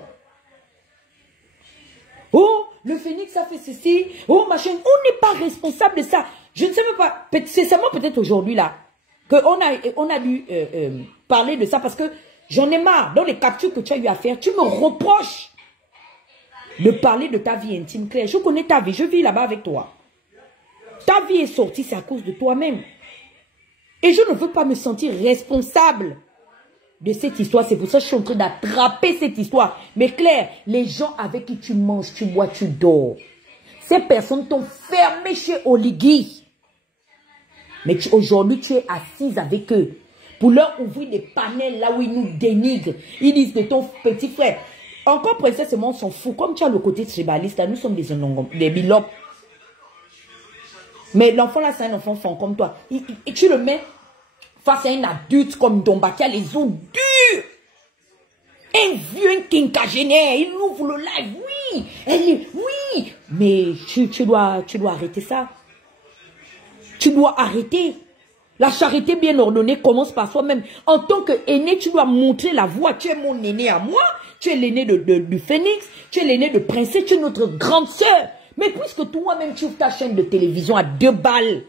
Oh, le Phénix a fait ceci. Oh, machin. On n'est pas responsable de ça. Je ne sais même pas, c'est seulement peut-être aujourd'hui là, on a dû parler de ça parce que j'en ai marre. Dans les captures que tu as eu à faire, tu me reproches de parler de ta vie intime, Claire. Je connais ta vie, je vis là-bas avec toi. Ta vie est sortie, c'est à cause de toi-même. Et je ne veux pas me sentir responsable de cette histoire. C'est pour ça que je suis en train d'attraper cette histoire. Mais Claire, les gens avec qui tu manges, tu bois, tu dors, ces personnes t'ont fermé chez Oligui. Mais aujourd'hui, tu es assise avec eux pour leur ouvrir des panels là où ils nous dénigrent. Ils disent de ton petit frère. Encore princesse et moi, on s'en fout. Comme tu as le côté tribaliste, là, nous sommes des bilopes. Mais l'enfant là, c'est un enfant fort comme toi. Et tu le mets face à un adulte comme Domba qui a les os durs. Un vieux, un quinquagénaire. Il ouvre le live. Oui. Oui. Mais tu dois arrêter ça. Tu dois arrêter. La charité bien ordonnée commence par soi-même. En tant qu'aîné, tu dois montrer la voie. Tu es mon aîné à moi. Tu es l'aîné du Phénix. Tu es l'aîné de Princesse. Tu es notre grande sœur. Mais puisque toi-même, tu ouvres ta chaîne de télévision à 2 balles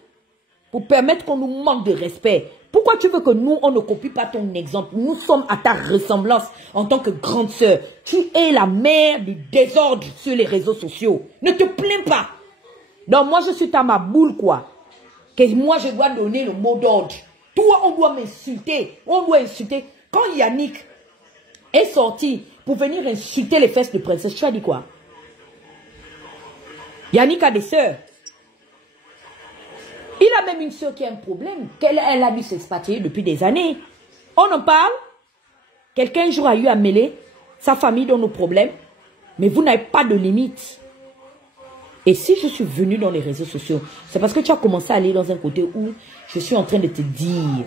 pour permettre qu'on nous manque de respect, pourquoi tu veux que nous, on ne copie pas ton exemple? Nous sommes à ta ressemblance en tant que grande sœur. Tu es la mère du désordre sur les réseaux sociaux. Ne te plains pas. Donc moi, je suis ta ma boule, quoi. Que moi, je dois donner le mot d'ordre. Toi, on doit m'insulter. On doit insulter. Quand Yannick est sorti pour venir insulter les fesses de princesse, tu as dit quoi? Yannick a des sœurs. Il a même une sœur qui a un problème. Elle a dû s'expatrier depuis des années. On en parle. Quelqu'un un jour a eu à mêler sa famille dans nos problèmes. Mais vous n'avez pas de limite. Et si je suis venue dans les réseaux sociaux, c'est parce que tu as commencé à aller dans un côté où je suis en train de te dire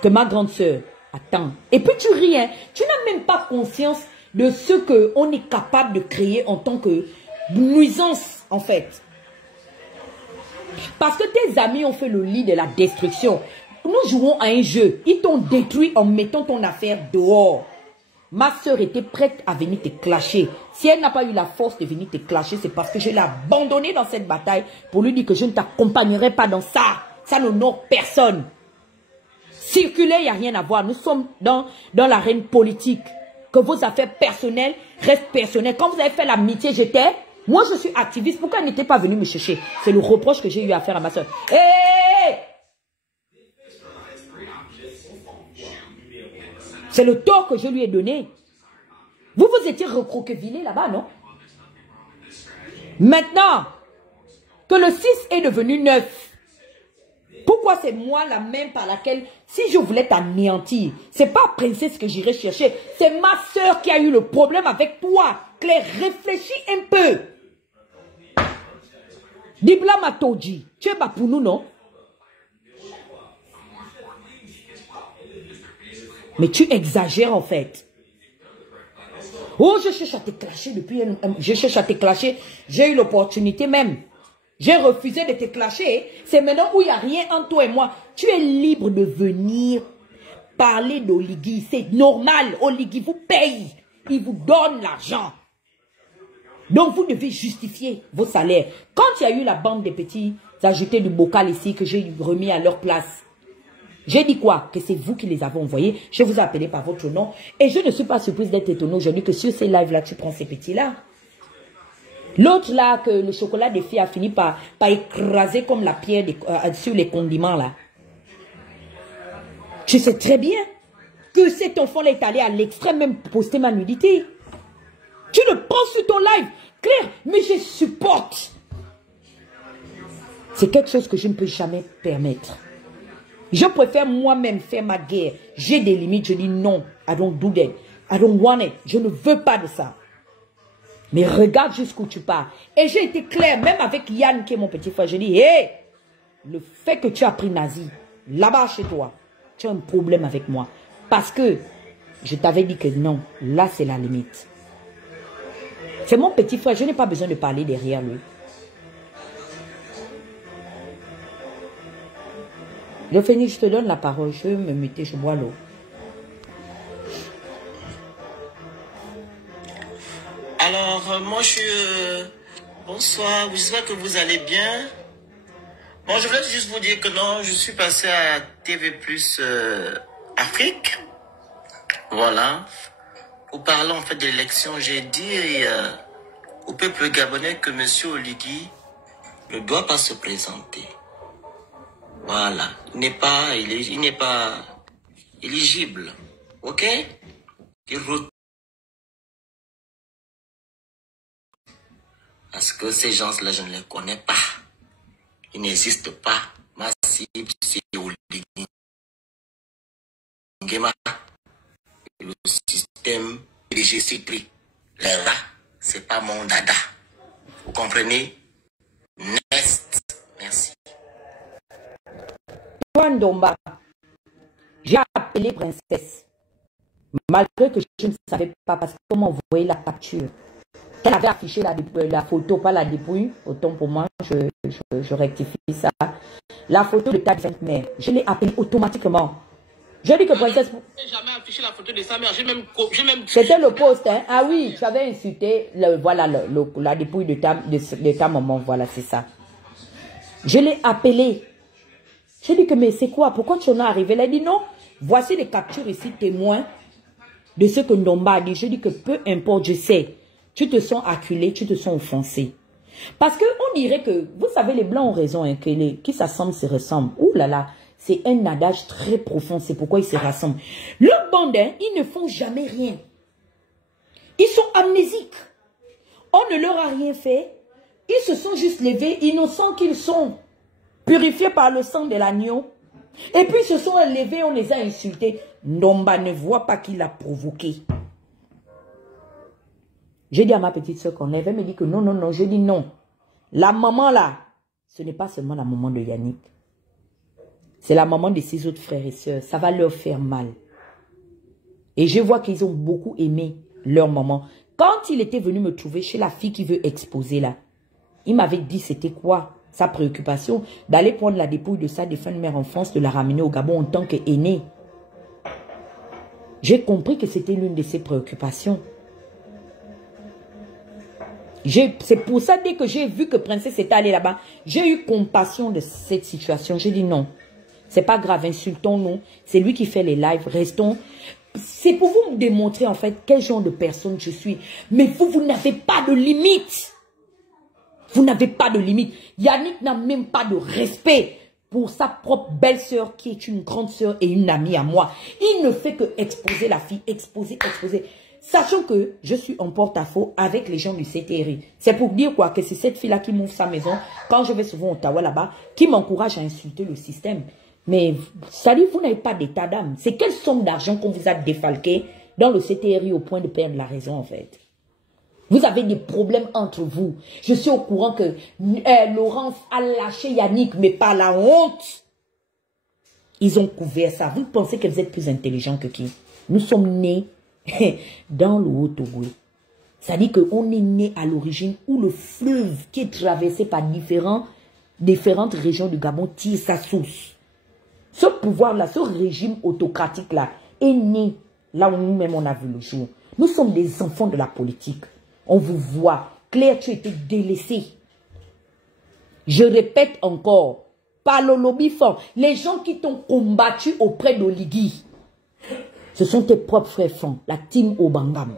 que ma grande sœur attend. Et puis tu ris, hein. Tu n'as même pas conscience de ce qu'on est capable de créer en tant que nuisance, en fait. Parce que tes amis ont fait le lit de la destruction. Nous jouons à un jeu. Ils t'ont détruit en mettant ton affaire dehors. Ma soeur était prête à venir te clasher. Si elle n'a pas eu la force de venir te clasher, c'est parce que je l'ai abandonnée dans cette bataille pour lui dire que je ne t'accompagnerai pas dans ça. Ça n'honore personne. Circuler, il n'y a rien à voir. Nous sommes dans l'arène politique. Que vos affaires personnelles restent personnelles. Quand vous avez fait l'amitié, j'étais... Moi, je suis activiste. Pourquoi elle n'était pas venue me chercher? C'est le reproche que j'ai eu à faire à ma soeur. Hey! C'est le tort que je lui ai donné. Vous vous étiez recroquevillé là-bas, non? Maintenant que le 6 est devenu 9, pourquoi c'est moi la même par laquelle, si je voulais t'anéantir, c'est pas princesse que j'irai chercher, c'est ma soeur qui a eu le problème avec toi. Claire, réfléchis un peu. Dibla Matoji, tu es bas pour nous, non? Mais tu exagères en fait. Oh, je cherche à te clasher depuis... Je cherche à te clasher. J'ai eu l'opportunité même. J'ai refusé de te clasher. C'est maintenant où il n'y a rien entre toi et moi. Tu es libre de venir parler d'Oligui. C'est normal. Oligui vous paye. Il vous donne l'argent. Donc vous devez justifier vos salaires. Quand il y a eu la bande des petits ajoutés du bocal ici que j'ai remis à leur place, j'ai dit quoi? Que c'est vous qui les avez envoyés. Je vous ai appelé par votre nom. Et je ne suis pas surprise d'être étonnée aujourd'hui que sur ces lives-là, tu prends ces petits-là. L'autre là, que le chocolat des filles a fini par écraser comme la pierre sur les condiments là. Tu sais très bien que cet enfant-là est allé à l'extrême, même poster ma nudité. Tu le prends sur ton live. Claire, mais je supporte. C'est quelque chose que je ne peux jamais permettre. Je préfère moi-même faire ma guerre. J'ai des limites. Je dis non. I don't do that. I don't want it. Je ne veux pas de ça. Mais regarde jusqu'où tu pars. Et j'ai été claire, même avec Yann qui est mon petit frère. J'ai dit, hé, le fait que tu as pris Nazi, là-bas chez toi, tu as un problème avec moi. Parce que je t'avais dit que non, là c'est la limite. C'est mon petit frère, je n'ai pas besoin de parler derrière lui. Le Phénix, je te donne la parole. Je vais me muter, je bois l'eau. Alors, moi je suis... bonsoir, j'espère que vous allez bien. Bon, je voulais juste vous dire que non, je suis passé à TV Plus Afrique. Voilà. Pour parler en fait de l'élection, j'ai dit au peuple gabonais que M. Oligui ne doit pas se présenter. Voilà. Il n'est pas éligible. Ok? Parce que ces gens-là, je ne les connais pas. Ils n'existent pas. Ma cible, c'est Oligui Nguema. Le système DGC3. Les rats, c'est pas mon dada. Vous comprenez? Next. Merci. Ndomba, j'ai appelé princesse. Malgré que je ne savais pas, parce qu'on m'a envoyé la capture. Elle avait affiché la photo, pas la dépouille. Autant pour moi, je rectifie ça. La photo de ta mère. Je l'ai appelée automatiquement. Je dis que princesse... Je n'ai jamais affiché la photo de sa mère. J'ai même... C'était le post, hein. Ah oui, tu avais insulté voilà, la dépouille de ta maman. Voilà, c'est ça. Je l'ai appelée. J'ai dit que, mais c'est quoi? Pourquoi tu en es arrivé? Elle a dit non. Voici les captures ici, témoins de ce que Ndomba a dit. Je dis que peu importe, je sais. Tu te sens acculé, tu te sens offensé. Parce qu'on dirait que, vous savez, les Blancs ont raison, hein, que qui s'assemblent se ressemblent. Ouh là là, c'est un adage très profond, c'est pourquoi ils se rassemblent. Le bandin, ils ne font jamais rien. Ils sont amnésiques. On ne leur a rien fait. Ils se sont juste levés, innocents qu'ils sont, purifiés par le sang de l'agneau. Et puis ils se sont levés, on les a insultés. Ndomba ne voit pas qui l'a provoqué. J'ai dit à ma petite soeur qu'on lève, elle me dit que non, non, non. Je dis non. La maman là, ce n'est pas seulement la maman de Yannick. C'est la maman de ses autres frères et sœurs. Ça va leur faire mal. Et je vois qu'ils ont beaucoup aimé leur maman. Quand il était venu me trouver chez la fille qui veut exposer là, il m'avait dit c'était quoi sa préoccupation d'aller prendre la dépouille de sa défunte mère en France, de la ramener au Gabon en tant qu'aînée. J'ai compris que c'était l'une de ses préoccupations. C'est pour ça, dès que j'ai vu que Princesse était allée là-bas, j'ai eu compassion de cette situation. J'ai dit non, c'est pas grave, insultons-nous. C'est lui qui fait les lives, restons. C'est pour vous démontrer en fait quel genre de personne je suis. Mais vous n'avez pas de limite. Vous n'avez pas de limite. Yannick n'a même pas de respect pour sa propre belle-sœur qui est une grande sœur et une amie à moi. Il ne fait que exposer la fille, exposer. Sachant que je suis en porte-à-faux avec les gens du CTRI. C'est pour dire quoi? Que c'est cette fille-là qui m'ouvre sa maison quand je vais souvent au Ottawa là-bas, qui m'encourage à insulter le système. Mais, salut, vous n'avez pas d'état d'âme. C'est quelle somme d'argent qu'on vous a défalqué dans le CTRI au point de perdre la raison en fait? Vous avez des problèmes entre vous. Je suis au courant que Laurence a lâché Yannick, mais par la honte. Ils ont couvert ça. Vous pensez que vous êtes plus intelligent que qui? Nous sommes nés dans le Haut-Togo. C'est-à-dire qu'on est né à l'origine où le fleuve qui est traversé par différentes régions du Gabon tire sa source. Ce pouvoir-là, ce régime autocratique-là est né là où nous-mêmes on a vu le jour. Nous sommes des enfants de la politique. On vous voit. Claire, tu étais délaissée. Je répète encore, par le lobby fort, les gens qui t'ont combattu auprès d'Oligui, ce sont tes propres frères fonds, la team Obangam.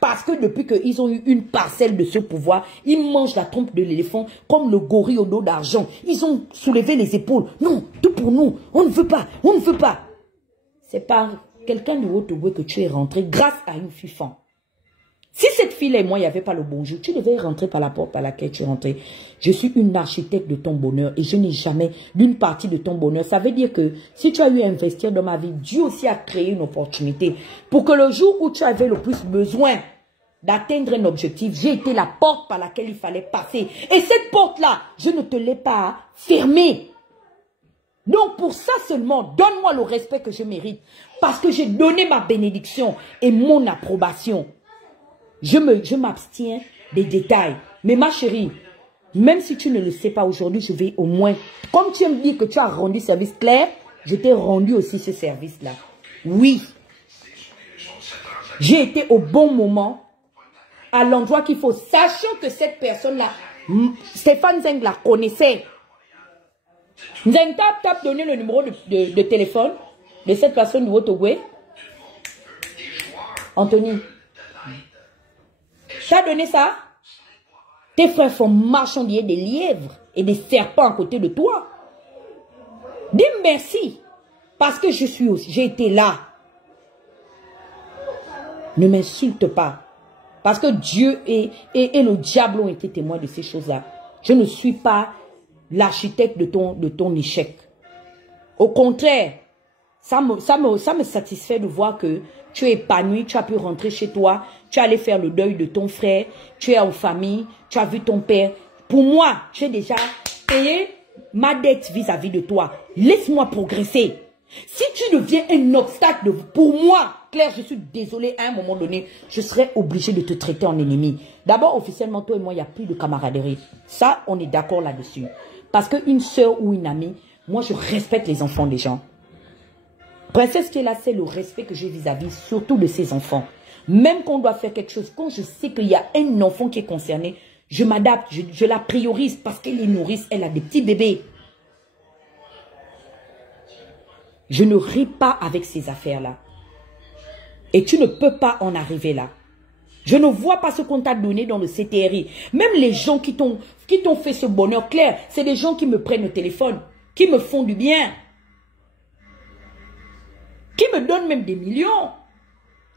Parce que depuis qu'ils ont eu une parcelle de ce pouvoir, ils mangent la trompe de l'éléphant comme le gorille au dos d'argent. Ils ont soulevé les épaules. Non, tout pour nous. On ne veut pas, on ne veut pas. C'est par quelqu'un de Haut-Togo que tu es rentré grâce à une fille fan. Si cette fille-là et moi, il n'y avait pas le bonjour, tu devais rentrer par la porte par laquelle tu es rentré. Je suis une architecte de ton bonheur et je n'ai jamais d'une partie de ton bonheur. Ça veut dire que si tu as eu à investir dans ma vie, Dieu aussi a créé une opportunité pour que le jour où tu avais le plus besoin d'atteindre un objectif, j'ai été la porte par laquelle il fallait passer. Et cette porte-là, je ne te l'ai pas fermée. Donc pour ça seulement, donne-moi le respect que je mérite. Parce que j'ai donné ma bénédiction et mon approbation. Je m'abstiens des détails. Mais ma chérie, même si tu ne le sais pas aujourd'hui, je vais au moins... Comme tu me dis que tu as rendu service clair, je t'ai rendu aussi ce service-là. Oui. J'ai été au bon moment, à l'endroit qu'il faut. Sachant que cette personne-là, Stéphane Zeng la connaissait. Nzeng, t'as donné le numéro de téléphone de cette personne de Wotogwe. Anthony. T'as donné ça? Tes frères font marchander des lièvres et des serpents à côté de toi. Dis merci. Parce que je suis aussi, j'ai été là. Ne m'insulte pas. Parce que Dieu et le diable ont été témoins de ces choses-là. Je ne suis pas l'architecte de ton échec. Au contraire, ça me satisfait de voir que tu es épanoui, tu as pu rentrer chez toi, tu es allé faire le deuil de ton frère, tu es en famille, tu as vu ton père. Pour moi, tu as déjà payé ma dette vis-à-vis de toi. Laisse-moi progresser. Si tu deviens un obstacle pour moi, Claire, je suis désolée, à un moment donné, je serai obligée de te traiter en ennemi. D'abord, officiellement, toi et moi, il n'y a plus de camaraderie. Ça, on est d'accord là-dessus. Parce qu'une soeur ou une amie, moi, je respecte les enfants des gens. Princesse qui est là, c'est le respect que j'ai vis-à-vis, surtout de ses enfants. Même qu'on doit faire quelque chose, quand je sais qu'il y a un enfant qui est concerné, je m'adapte, je la priorise parce qu'elle est nourrice, elle a des petits bébés. Je ne ris pas avec ces affaires-là. Et tu ne peux pas en arriver là. Je ne vois pas ce qu'on t'a donné dans le CTRI. Même les gens qui t'ont fait ce bonheur clair, c'est des gens qui me prennent le téléphone, qui me font du bien, qui me donnent même des millions.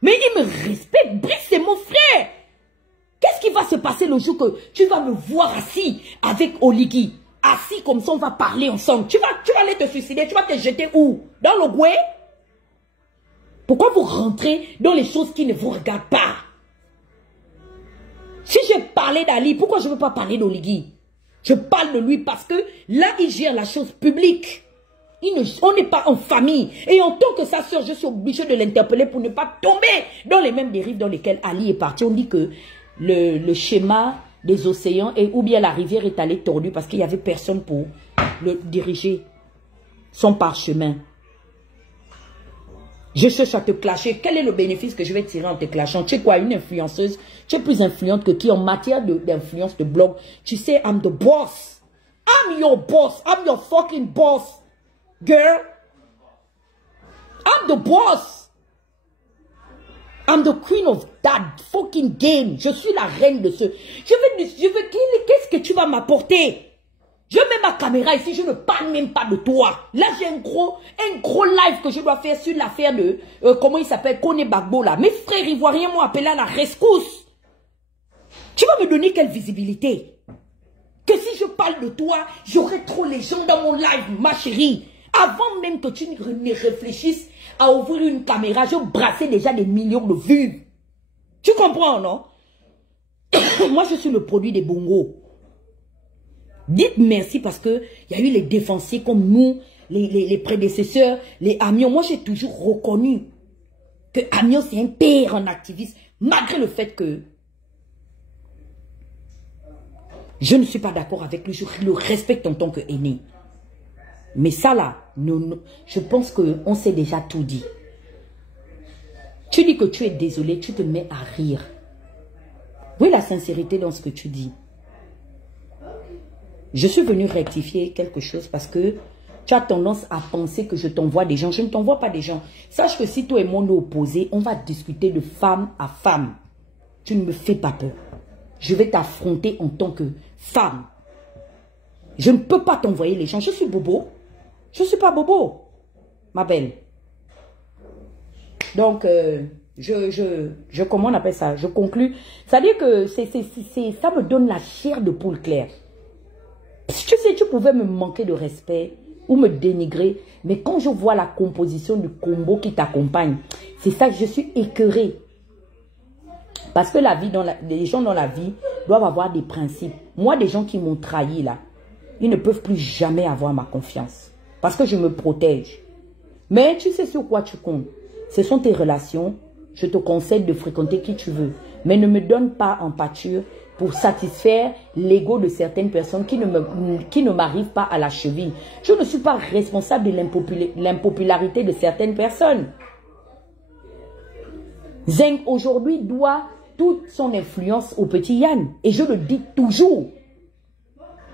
Mais ils me respectent. Brice, c'est mon frère. Qu'est-ce qui va se passer le jour que tu vas me voir assis avec Oligui? Assis comme ça, on va parler ensemble. Tu vas aller te suicider, tu vas te jeter où? Dans le gouet? Pourquoi vous rentrez dans les choses qui ne vous regardent pas? Si j'ai parlé d'Ali, pourquoi je ne veux pas parler d'Oligui? Je parle de lui parce que là, il gère la chose publique. On n'est pas en famille. Et en tant que sa soeur, je suis obligée de l'interpeller pour ne pas tomber dans les mêmes dérives dans lesquelles Ali est parti. On dit que le schéma des océans ou bien la rivière est allée tordue parce qu'il n'y avait personne pour le diriger. Son parchemin. Je cherche à te clasher. Quel est le bénéfice que je vais tirer en te clashant? Tu es quoi, une influenceuse? Tu es plus influente que qui en matière d'influence de blog? Tu sais, I'm the boss. I'm your boss. I'm your fucking boss. Girl. I'm the boss. I'm the queen of that fucking game. Je suis la reine de ce... Qu'est-ce que tu vas m'apporter? Je mets ma caméra ici, je ne parle même pas de toi. Là, j'ai un gros live que je dois faire sur l'affaire de... comment il s'appelle? Kone Bagbo là. Mes frères ivoiriens m'ont appelé à la rescousse. Tu vas me donner quelle visibilité? Que si je parle de toi, j'aurai trop les gens dans mon live, ma chérie. Avant même que tu ne réfléchisses à ouvrir une caméra, je brassais déjà des millions de vues. Tu comprends, non? Moi, je suis le produit des bongos. Dites merci parce que il y a eu les défoncés comme nous, les prédécesseurs, les Amiens. Moi, j'ai toujours reconnu que Amiens, c'est un père en activiste, malgré le fait que je ne suis pas d'accord avec lui. Je le respecte en tant qu'aîné. Mais ça là, je pense qu'on s'est déjà tout dit. Tu dis que tu es désolé, tu te mets à rire. Oui, la sincérité dans ce que tu dis. Je suis venu rectifier quelque chose parce que tu as tendance à penser que je t'envoie des gens. Je ne t'envoie pas des gens. Sache que si toi et moi nous opposés, on va discuter de femme à femme. Tu ne me fais pas peur. Je vais t'affronter en tant que femme. Je ne peux pas t'envoyer les gens. Je suis bobo. Je ne suis pas bobo, ma belle. Donc, comment on appelle ça? Je conclus. Ça veut dire que ça me donne la chair de poule claire. Tu sais, tu pouvais me manquer de respect ou me dénigrer, mais quand je vois la composition du combo qui t'accompagne, c'est ça que je suis écœurée. Parce que les gens dans la vie doivent avoir des principes. Moi, des gens qui m'ont trahi là, ils ne peuvent plus jamais avoir ma confiance. Parce que je me protège. Mais tu sais sur quoi tu comptes. Ce sont tes relations. Je te conseille de fréquenter qui tu veux. Mais ne me donne pas en pâture pour satisfaire l'ego de certaines personnes qui ne m'arrivent pas à la cheville. Je ne suis pas responsable de l'impopularité de certaines personnes. Zeng aujourd'hui doit toute son influence au petit Yann. Et je le dis toujours.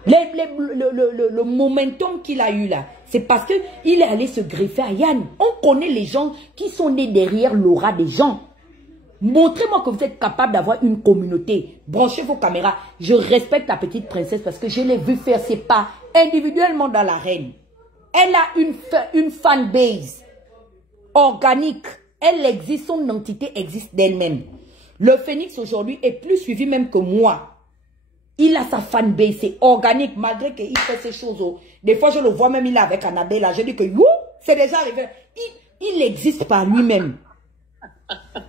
Le momentum qu'il a eu là, c'est parce qu'il est allé se greffer à Yann. On connaît les gens qui sont nés derrière l'aura des gens. Montrez-moi que vous êtes capable d'avoir une communauté. Branchez vos caméras. Je respecte la petite princesse parce que je l'ai vu faire ses pas individuellement dans l'arène. Elle a une fanbase organique. Elle existe, son entité existe d'elle-même. Le Phénix aujourd'hui est plus suivi même que moi. Il a sa fanbase, c'est organique, malgré qu'il fait ces choses. Des fois, je le vois même, il est avec Annabelle. Je dis que, c'est déjà arrivé. Il existe par lui-même.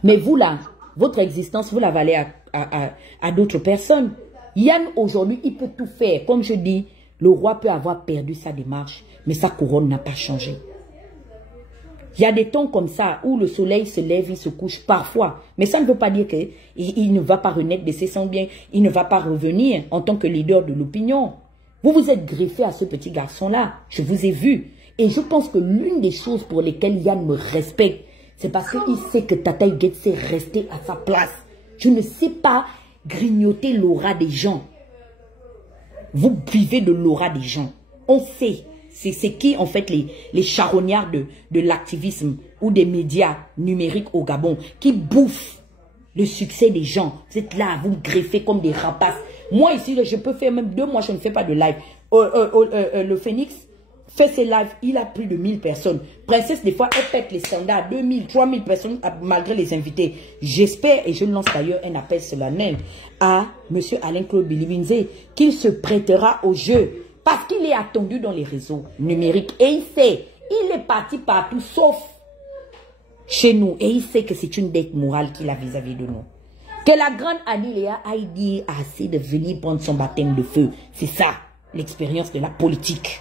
Mais vous, là, votre existence, vous la valez à d'autres personnes. Yann, aujourd'hui, il peut tout faire. Comme je dis, le roi peut avoir perdu sa démarche, mais sa couronne n'a pas changé. Il y a des temps comme ça où le soleil se lève, il se couche parfois. Mais ça ne veut pas dire qu'il ne va pas renaître de ses cendres bien. Il ne va pas revenir en tant que leader de l'opinion. Vous vous êtes greffé à ce petit garçon-là. Je vous ai vu. Et je pense que l'une des choses pour lesquelles Yann me respecte, c'est parce qu'il sait que Tata Huguette sait rester à sa place. Je ne sais pas grignoter l'aura des gens. Vous vivez de l'aura des gens. On sait. C'est qui, en fait, les charognards de l'activisme ou des médias numériques au Gabon qui bouffent le succès des gens. Vous êtes là, vous me greffez comme des rapaces. Moi, ici, je peux faire même 2 mois, je ne fais pas de live. Le Phénix fait ses lives, il a plus de 1000 personnes. Princesse, des fois, elle pète les standards, 2000, 3000 personnes, malgré les invités. J'espère, et je lance d'ailleurs un appel solennel à M. Alain-Claude Bilibinze, qu'il se prêtera au jeu. Parce qu'il est attendu dans les réseaux numériques. Et il sait, il est parti partout, sauf chez nous. Et il sait que c'est une dette morale qu'il a vis-à-vis de nous. Que la grande Aniléa aille dire assez de venir prendre son baptême de feu. C'est ça, l'expérience de la politique.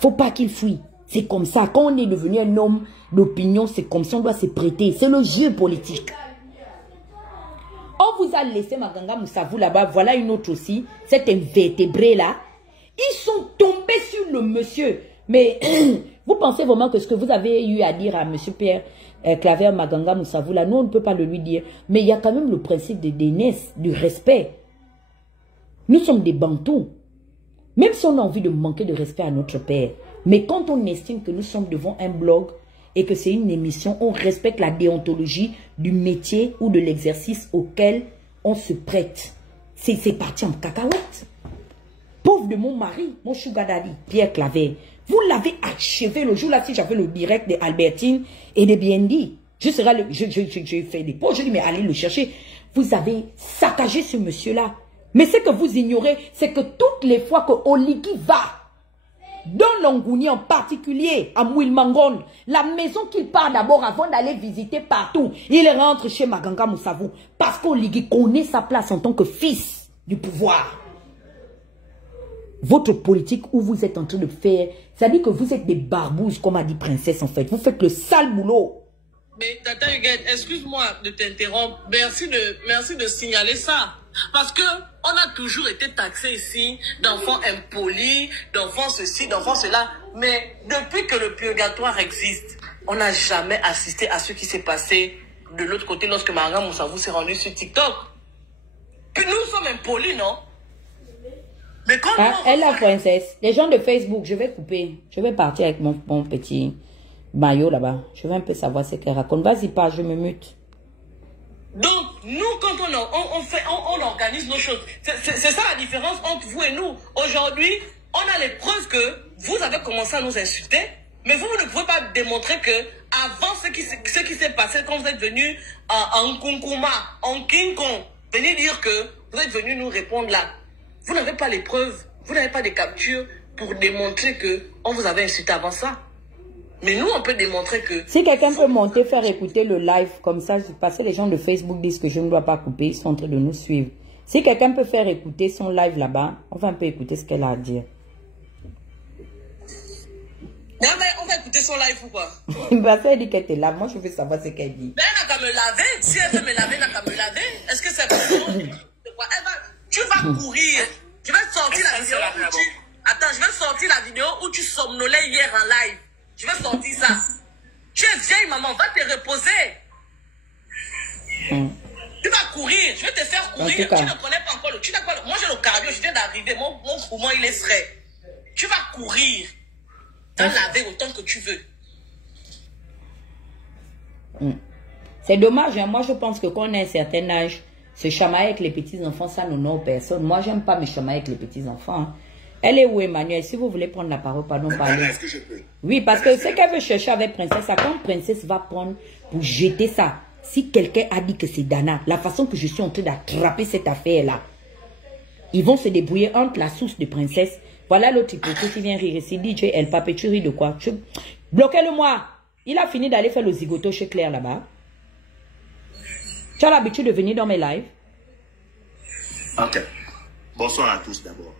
Faut pas qu'il fuit. C'est comme ça. Quand on est devenu un homme d'opinion, c'est comme ça, on doit se prêter. C'est le jeu politique. On vous a laissé Maganga Moussavou là-bas. Voilà une autre aussi. Cet invertébré là. Ils sont tombés sur le monsieur. Mais vous pensez vraiment que ce que vous avez eu à dire à monsieur Pierre Claver Maganga Moussavou, là, nous, on ne peut pas le lui dire. Mais il y a quand même le principe de dénesse, du respect. Nous sommes des bantous. Même si on a envie de manquer de respect à notre père. Mais quand on estime que nous sommes devant un blog et que c'est une émission, on respecte la déontologie du métier ou de l'exercice auquel on se prête. C'est parti en cacahuète. Pauvre de mon mari, mon sugar daddy, Pierre Claver. Vous l'avez achevé le jour là, si j'avais le direct de Albertine et de BND. Je fais des posts, je dis mais allez le chercher. Vous avez saccagé ce monsieur-là. Mais ce que vous ignorez, c'est que toutes les fois que Oligui va, dans Longouni en particulier, à Mouilmangon, la maison qu'il part d'abord avant d'aller visiter partout, il rentre chez Maganga Moussavou. Parce qu'Oligui connaît sa place en tant que fils du pouvoir. Votre politique où vous êtes en train de faire, ça dit que vous êtes des barbouzes, comme a dit Princesse en fait. Vous faites le sale boulot. Mais Tata Huguette, excuse-moi de t'interrompre. Merci de signaler ça. Parce que on a toujours été taxé ici d'enfants impolis, d'enfants ceci, d'enfants cela. Mais depuis que le purgatoire existe, on n'a jamais assisté à ce qui s'est passé de l'autre côté lorsque Maganga Moussavou s'est rendu sur TikTok. Puis nous sommes impolis, non? Mais quand elle la princesse, les gens de Facebook, je vais couper. Je vais partir avec mon petit maillot là-bas. Je vais un peu savoir ce qu'elle raconte. Vas-y pas, je me mute. Donc, nous, quand on organise nos choses, c'est ça la différence entre vous et nous. Aujourd'hui, on a les preuves que vous avez commencé à nous insulter, mais vous ne pouvez pas démontrer que avant ce qui s'est passé quand vous êtes venu en Kunkuma, en King Kong, venez dire que vous êtes venu nous répondre là. Vous n'avez pas les preuves, vous n'avez pas de captures pour démontrer qu'on vous avait insulté avant ça. Mais nous, on peut démontrer que... Si quelqu'un peut monter, faire écouter le live comme ça, parce que les gens de Facebook disent que je ne dois pas couper, ils sont en train de nous suivre. Si quelqu'un peut faire écouter son live là-bas, on va un peu écouter ce qu'elle a à dire. Non, mais on va écouter son live ou quoi? Parce qu'elle dit qu'elle te lave, moi je veux savoir ce qu'elle dit. Mais elle n'a qu'à me laver, si elle veut me laver, elle n'a qu'à me laver. Est-ce que c'est bon? Tu vas courir. Je vais sortir la vidéo où tu... Attends, je vais sortir la vidéo où tu somnolais hier en live. Je vais sortir ça. Tu es vieille, maman. Va te reposer. Tu vas courir, je vais te faire courir. Tu ne connais pas encore le... Tu n'as pas le... Moi, j'ai le cardio, je viens d'arriver. Mon poumon, il est frais. Tu vas courir. T'en laver autant que tu veux. C'est dommage, hein? Moi, je pense que quand on a un certain âge, se chamailler avec les petits-enfants, ça n'honore personne. Moi, j'aime pas me chamailler avec les petits-enfants. Hein. Elle est où, Emmanuel? Si vous voulez prendre la parole, pardon, parlez. Est-ce que je peux? Oui, parce que ce qu'elle veut chercher avec Princesse, ça, quand Princesse va prendre pour jeter ça, si quelqu'un a dit que c'est Dana, la façon que je suis en train d'attraper cette affaire-là, ils vont se débrouiller entre la source de Princesse. Voilà l'autre hypocrite qui vient rire ici. DJ El Papé, tu ris de quoi? Bloquez-le-moi. Il a fini d'aller faire le zigoto chez Claire là-bas. Tu as l'habitude de venir dans mes lives? Ok. Bonsoir à tous d'abord.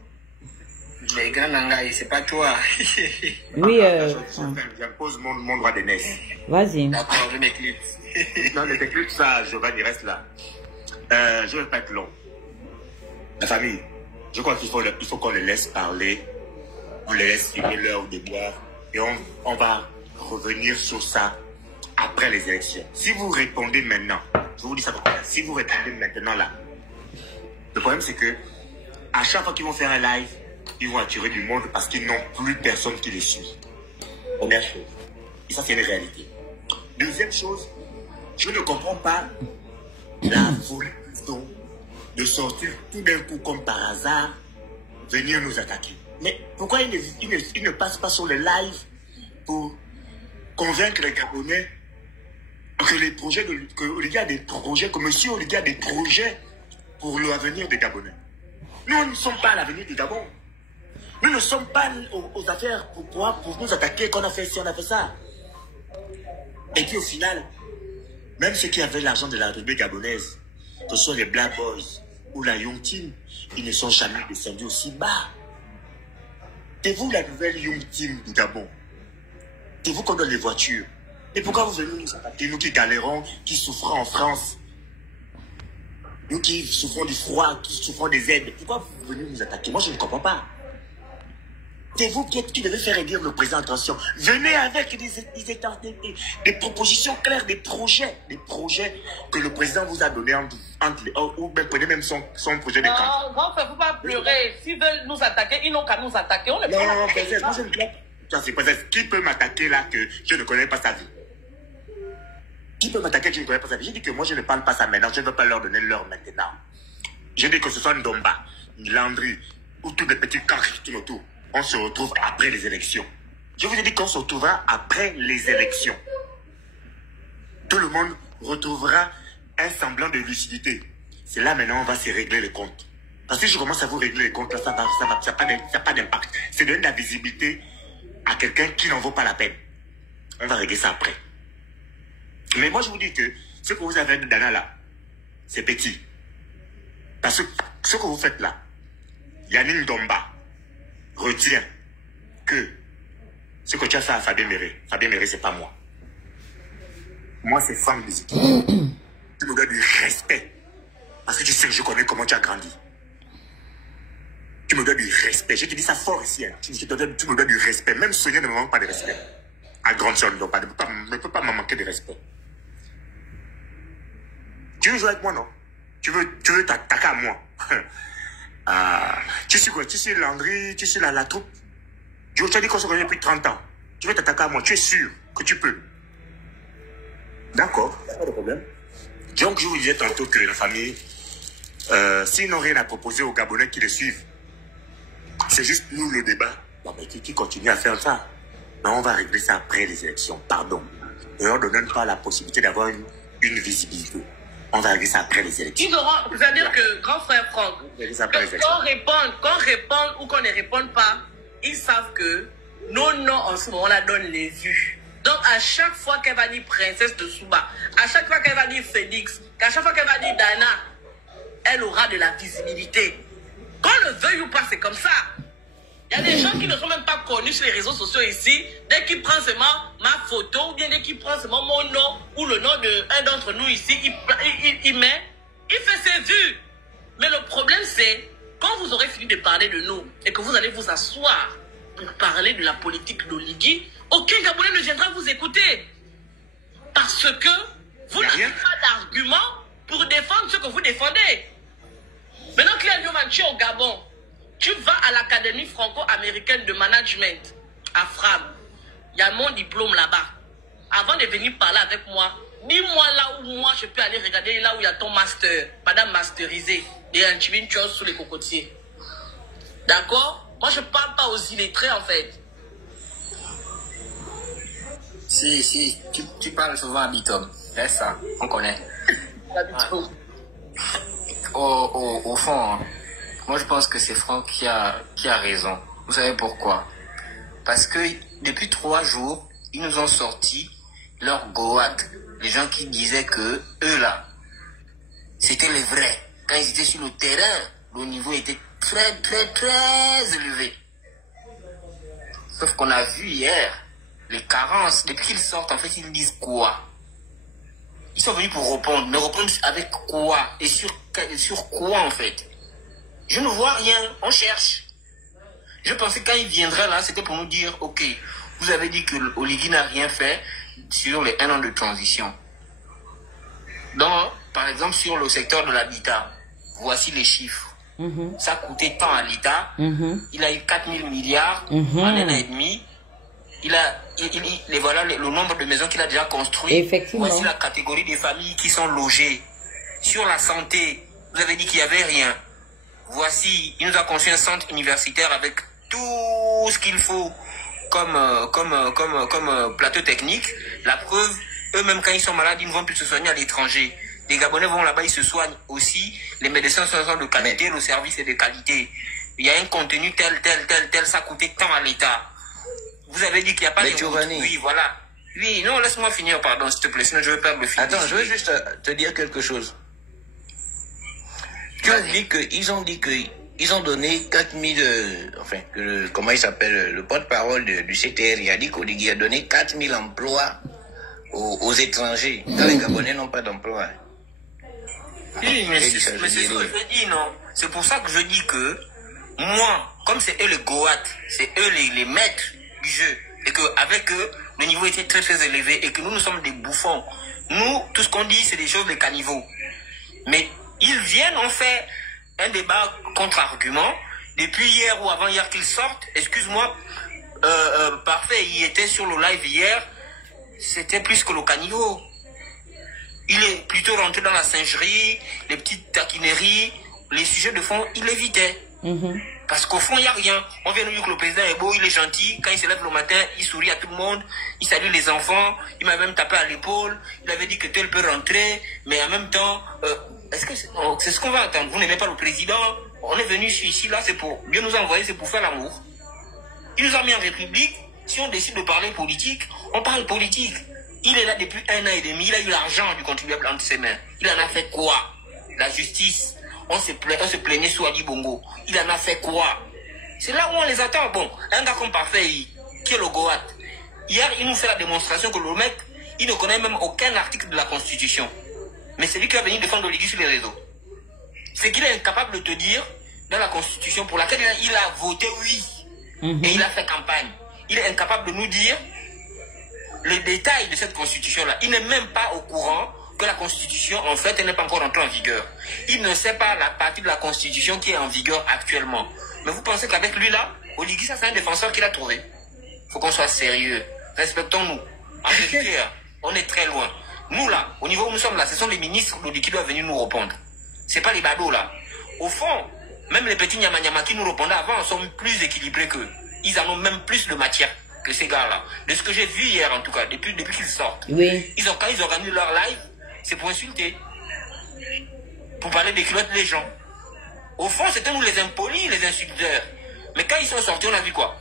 Les gars, Nangaï, c'est pas toi. Oui, J'impose mon droit d'aînesse. Vas-y. D'accord, je m'éclipse. Non, les éclipses, ça, Giovanni reste là. Je ne vais pas être long. La famille, je crois qu'il faut qu'on les laisse parler. On les laisse finir l'heure de boire. Et on va revenir sur ça après les élections. Si vous répondez maintenant, je vous dis ça pour ça. Si vous répondez maintenant là, le problème c'est que à chaque fois qu'ils vont faire un live, ils vont attirer du monde parce qu'ils n'ont plus personne qui les suit. Première chose. Et ça, c'est une réalité. Deuxième chose, je ne comprends pas la folie de sortir tout d'un coup comme par hasard, venir nous attaquer. Mais pourquoi ils ne passent pas sur le live pour convaincre les Gabonais que les projets, qu'il y a des projets, que monsieur, il y a des projets pour l'avenir des Gabonais. Nous ne sommes pas à l'avenir du Gabon. Nous ne sommes pas aux affaires pour nous attaquer qu'on a fait ci, on a fait ça. Et puis au final, même ceux qui avaient l'argent de la République gabonaise, que ce soit les Black Boys ou la Young Team, ils ne sont jamais descendus aussi bas. C'est vous la nouvelle Young Team du Gabon. C'est vous qu'on donne les voitures. Et pourquoi vous venez nous attaquer, nous qui galérons, qui souffrons en France? Nous qui souffrons du froid, qui souffrons des aides, pourquoi vous venez nous attaquer? Moi, je ne comprends pas. C'est vous qui devez faire élire le président. Attention, venez avec des propositions claires, des projets que le président vous a donnés ou même prenez même son projet de camp. Non, grand frère, il ne faut pas pleurer. S'ils veulent nous attaquer, ils n'ont qu'à nous attaquer. On ne peut pas. Non, Princesse, moi je ne plains pas. Qui peut m'attaquer là que je ne connais pas sa vie? Qui peut m'attaquer que je ne connais pas sa vie? J'ai dit que moi je ne parle pas ça maintenant, je ne veux pas leur donner l'heure maintenant. J'ai dit que ce soit Ndomba, Landry ou tous les petits camps qui tournent autour. On se retrouve après les élections. Je vous ai dit qu'on se retrouvera après les élections. Tout le monde retrouvera un semblant de lucidité. C'est là maintenant on va se régler les comptes. Parce que si je commence à vous régler les comptes, là, ça n'a pas d'impact. C'est donner de la visibilité à quelqu'un qui n'en vaut pas la peine. On va régler ça après. Mais moi je vous dis que ce que vous avez de Dana là, c'est petit. Parce que ce que vous faites là, Yannick Ndomba retient que ce que tu as fait à Fabien Méré, c'est pas moi. Moi, c'est Franck Biziki. Tu me dois du respect. Parce que tu sais que je connais comment tu as grandi. Tu me dois du respect. Je te dis ça fort ici. Hein. Tu me dois du respect. Même Sonia ne me manque pas de respect. À grande soeur, ne peut pas me manquer de respect. Tu veux jouer avec moi, non? Tu veux t'attaquer à moi? Tu sais quoi? Tu sais Landry, tu sais la troupe. Tu as dit qu'on se connaît depuis 30 ans. Tu veux t'attaquer à moi? Tu es sûr que tu peux? D'accord, pas de problème. Donc je vous disais tantôt que la famille, s'ils n'ont rien à proposer aux Gabonais qui les suivent, c'est juste nous le débat. Non, mais qui continue à faire ça? Non, on va régler ça après les élections, pardon. Et on ne donne pas la possibilité d'avoir une visibilité. On va régler ça après les élections. Ils auront, vous allez dire que, grand frère Franck, qu'on réponde ou qu'on ne réponde pas, ils savent que nos noms en ce moment-là donnent les vues. Donc, à chaque fois qu'elle va dire princesse de Souba, à chaque fois qu'elle va dire Félix, à chaque fois qu'elle va dire Dana, elle aura de la visibilité. Qu'on le veuille ou pas, c'est comme ça. Il y a des gens qui ne sont même pas connus sur les réseaux sociaux ici. Dès qu'ils prennent seulement ma photo, ou bien dès qu'ils prennent seulement mon nom, ou le nom d'un d'entre nous ici, il fait ses vues. Mais le problème, c'est, quand vous aurez fini de parler de nous, et que vous allez vous asseoir pour parler de la politique d'Oligui, aucun Gabonais ne viendra vous écouter. Parce que vous n'avez pas d'argument pour défendre ce que vous défendez. Maintenant, Claire Newman, tu es au Gabon. Tu vas à l'Académie franco-américaine de management à Fram. Il y a mon diplôme là-bas. Avant de venir parler avec moi, dis-moi là où moi je peux aller regarder là où il y a ton master, madame masterisée, des antivines choses sous les cocotiers. D'accord? Moi je parle pas aux illettrés en fait. Si, tu parles souvent à Bitom. C'est ça, on connaît. Au fond, hein, moi je pense que c'est Franck qui a raison. Vous savez pourquoi? Parce que depuis 3 jours, ils nous ont sorti leur goat. Les gens qui disaient que eux là, c'était les vrais. Quand ils étaient sur le terrain, le niveau était très élevé. Sauf qu'on a vu hier les carences. Depuis qu'ils sortent, en fait, ils disent quoi? Ils sont venus pour répondre, mais répondre avec quoi? Et sur quoi en fait? Je ne vois rien, on cherche. Je pensais que quand il viendrait là, c'était pour nous dire, ok, vous avez dit que Oligui n'a rien fait sur les 1 an de transition. Donc, par exemple, sur le secteur de l'habitat, voici les chiffres. Ça coûtait tant à l'État. Il a eu 4 000 milliards en 1 an et demi. Voilà le nombre de maisons qu'il a déjà construit. Effectivement. Voici la catégorie des familles qui sont logées. Sur la santé, vous avez dit qu'il n'y avait rien. Voici, il nous a construit un centre universitaire avec tout ce qu'il faut comme plateau technique. La preuve, eux-mêmes quand ils sont malades, ils ne vont plus se soigner à l'étranger. Les Gabonais vont là-bas, ils se soignent aussi. Les médecins sont de qualité, le service est de qualité. Il y a un contenu tel, ça coûtait tant à l'État. Vous avez dit qu'il n'y a pas de route. Oui, voilà. Oui, non, laisse-moi finir, pardon, s'il te plaît, sinon je vais perdre le fil. Attends, je veux juste te dire quelque chose. Tu as dit qu'ils ont dit qu'ils ont donné 4000, enfin, comment il s'appelle, le porte-parole du CTR, il a dit qu'Oligui a donné 4000 emplois aux étrangers, quand les Gabonais n'ont pas d'emploi. Oui, mais c'est ce que je dis, non. C'est pour ça que je dis que, moi, comme c'est eux les goats, c'est eux les maîtres du jeu, et qu'avec eux, le niveau était très élevé, et que nous sommes des bouffons. Nous, tout ce qu'on dit, c'est des choses de caniveaux. Mais ils viennent, on fait un débat contre-argument. Depuis hier ou avant-hier qu'ils sortent, excuse-moi, parfait, il était sur le live hier, c'était plus que le caniveau. Il est plutôt rentré dans la singerie, les petites taquineries, les sujets de fond, il évitait. Parce qu'au fond, il n'y a rien. On vient nous dire que le président est beau, il est gentil. Quand il se lève le matin, il sourit à tout le monde. Il salue les enfants. Il m'a même tapé à l'épaule. Il avait dit que tel peut rentrer. Mais en même temps, est-ce que c'est ce qu'on va attendre? Vous n'aimez pas le président? On est venu ici, là, c'est pour... Dieu nous a envoyé, c'est pour faire l'amour. Il nous a mis en République. Si on décide de parler politique, on parle politique. Il est là depuis 1 an et demi. Il a eu l'argent du contribuable entre ses mains. Il en a fait quoi? La justice. On se plaignait sous Ali Bongo. Il en a fait quoi? C'est là où on les attend. Bon, un gars comme Parfait, qui est le Goat. Hier, il nous fait la démonstration que le mec, il ne connaît même aucun article de la Constitution. Mais c'est lui qui va venir défendre Oligui sur les réseaux. C'est qu'il est incapable de te dire, dans la Constitution pour laquelle il a voté oui. Et il a fait campagne. Il est incapable de nous dire le détail de cette Constitution-là. Il n'est même pas au courant que la Constitution, en fait, elle n'est pas encore entrée en vigueur. Il ne sait pas la partie de la Constitution qui est en vigueur actuellement. Mais vous pensez qu'avec lui là, Oligui, ça c'est un défenseur qu'il a trouvé. Il faut qu'on soit sérieux. Respectons-nous. En vérité, on est très loin. Nous là, au niveau où nous sommes là, ce sont les ministres qui doivent venir nous répondre. C'est pas les badauds là. Au fond, même les petits nyama qui nous répondaient avant sont plus équilibrés qu'eux. Ils en ont même plus de matière que ces gars-là. De ce que j'ai vu hier en tout cas, depuis qu'ils sortent. Oui. Quand ils organisent leur live, c'est pour insulter. Pour parler des culottes des gens. Au fond, c'était nous les impolis, les insulteurs. Mais quand ils sont sortis, on a vu quoi?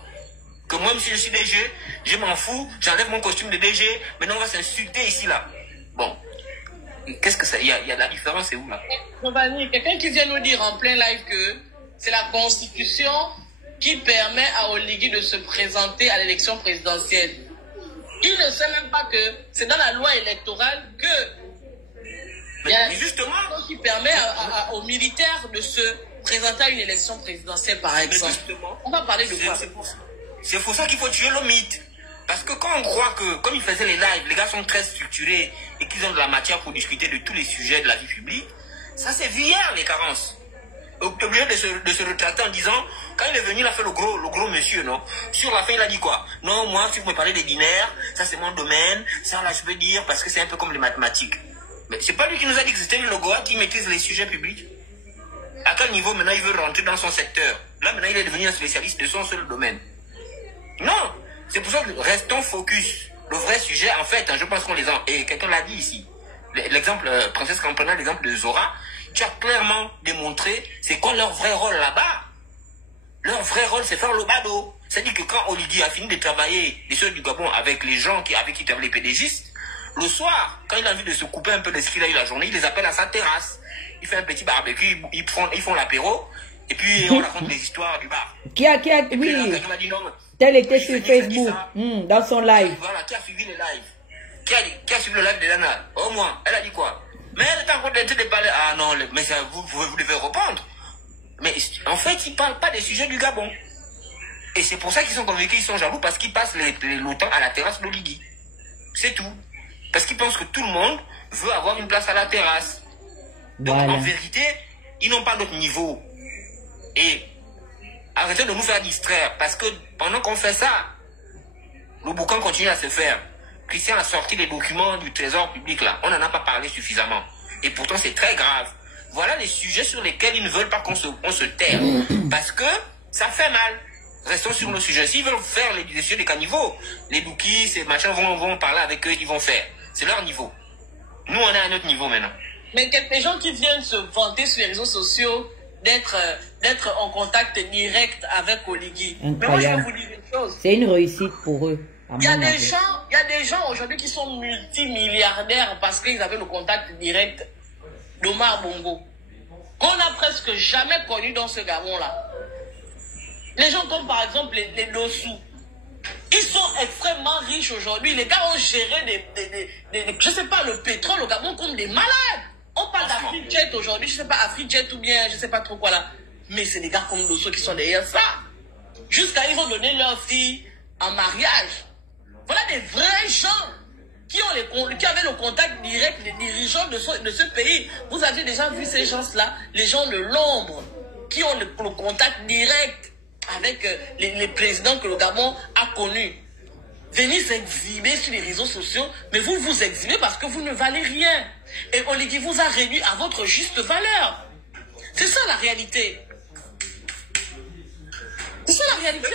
Que moi, même si je suis DG, je m'en fous, j'enlève mon costume de DG, maintenant on va s'insulter ici, là. Bon. Qu'est-ce que ça... Il y a la différence, c'est où, là? Quelqu'un qui vient nous dire en plein live que c'est la Constitution qui permet à Oligui de se présenter à l'élection présidentielle. Il ne sait même pas que c'est dans la loi électorale que il y a justement qui permet aux militaires de se présenter à une élection présidentielle, par exemple. On va parler de quoi? C'est pour ça qu'il faut tuer le mythe. Parce que quand on croit que, comme ils faisaient les lives, les gars sont très structurés et qu'ils ont de la matière pour discuter de tous les sujets de la vie publique, ça s'est vu hier, les carences. Au lieu de se retracter en disant, quand il est venu, il a fait le gros monsieur, non? Sur la fin, il a dit quoi? Non, moi, si vous me parlez des binaires, ça c'est mon domaine, ça là je peux dire, parce que c'est un peu comme les mathématiques. Mais c'est pas lui qui nous a dit que c'était le Goat qui maîtrise les sujets publics. À quel niveau maintenant il veut rentrer dans son secteur? Là maintenant il est devenu un spécialiste de son seul domaine. Non, c'est pour ça que restons focus. Le vrai sujet, en fait, je pense qu'on les a... Et quelqu'un l'a dit ici. L'exemple, Princesse, quand on prenait l'exemple de Zora, tu as clairement démontré c'est quoi leur vrai rôle là-bas. Leur vrai rôle, c'est faire le bado. C'est-à-dire que quand Oligui a fini de travailler, les soeurs du Gabon, avec les gens avec qui travaillent les pédégistes, le soir, quand il a envie de se couper un peu de ce qu'il a eu la journée, il les appelle à sa terrasse. Il fait un petit barbecue, ils font l'apéro, et puis on raconte des histoires du bar. Oui, tel était sur Facebook, dans son live. Voilà, qui a suivi le live. Qui a suivi le live de Lana? Au moins, elle a dit quoi? Mais elle est en train de parler. Ah non, mais ça, vous devez répondre. Mais en fait, ils ne parlent pas des sujets du Gabon. Et c'est pour ça qu'ils sont convaincus, ils sont jaloux, parce qu'ils passent le temps à la terrasse d'Oligui. C'est tout. Parce qu'ils pensent que tout le monde veut avoir une place à la terrasse. Donc voilà. En vérité, ils n'ont pas notre niveau. Et arrêtez de nous faire distraire. Parce que pendant qu'on fait ça, le boucan continue à se faire. Christian a sorti les documents du trésor public là. On n'en a pas parlé suffisamment. Et pourtant c'est très grave. Voilà les sujets sur lesquels ils ne veulent pas qu'on se terre. Parce que ça fait mal. Restons sur le sujet. S'ils veulent faire les sujets des caniveaux, les Doukis, ces machins vont parler avec eux, ils vont faire. C'est leur niveau. Nous on est à un autre niveau maintenant. Mais les gens qui viennent se vanter sur les réseaux sociaux d'être en contact direct avec Oligui. Mais moi je vais vous dire une chose. C'est une réussite pour eux. Il y a des gens aujourd'hui qui sont multimilliardaires parce qu'ils avaient le contact direct d'Omar Bongo, qu'on n'a presque jamais connu dans ce Gabon-là. Les gens comme par exemple les Dossou, ils sont extrêmement riches aujourd'hui. Les gars ont géré je sais pas, le pétrole au Gabon comme des malades. On parle d'Afrijet aujourd'hui, je sais pas, Afrijet ou bien, je sais pas trop quoi là. Mais c'est des gars comme Dossou qui sont derrière ça. Jusqu'à ils vont donner leur fille en mariage. Voilà des vrais gens qui avaient le contact direct des dirigeants de ce pays. Vous avez déjà vu ces gens-là, les gens de l'ombre, qui ont le contact direct avec les présidents que le Gabon a connus. Venez s'exhiber sur les réseaux sociaux, mais vous vous exhibez parce que vous ne valez rien. Et Oligui vous a réduit à votre juste valeur. C'est ça la réalité. C'est ça la réalité.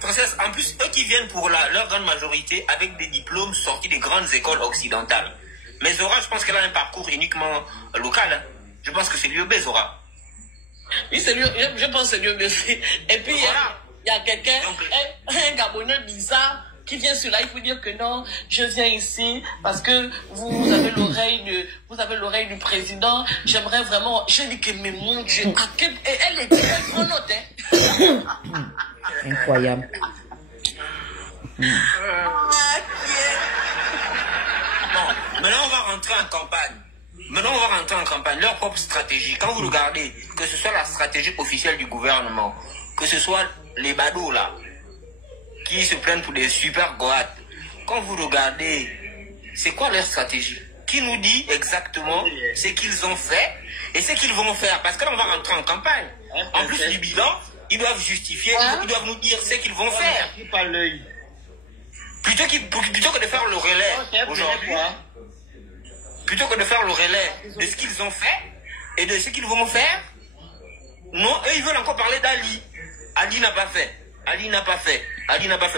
Princesse, en plus, eux qui viennent pour leur grande majorité avec des diplômes sortis des grandes écoles occidentales. Mais Zora, je pense qu'elle a un parcours uniquement local. Hein. Je pense que c'est l'UEB, Zora. Oui, c'est lui, je pense que c'est l'UEB. Et puis, voilà. Il y a quelqu'un, un Gabonais bizarre, qui vient sur là, il faut dire que non, je viens ici parce que vous avez l'oreille du président. J'aimerais vraiment, je dis que mais mon Dieu, elle prend note, hein. Incroyable. Non, maintenant on va rentrer en campagne. Leur propre stratégie. Quand vous regardez, que ce soit la stratégie officielle du gouvernement, que ce soit les badauds là, qui se prennent pour des super goats, quand vous regardez, c'est quoi leur stratégie? Qui nous dit exactement ce qu'ils ont fait et ce qu'ils vont faire? Parce que là on va rentrer en campagne. En plus du bilan, ils doivent justifier, ils doivent nous dire ce qu'ils vont faire. Plutôt que de faire le relais aujourd'hui, plutôt que de faire le relais de ce qu'ils ont fait et de ce qu'ils vont faire, non, eux ils veulent encore parler d'Ali. Ali n'a pas fait.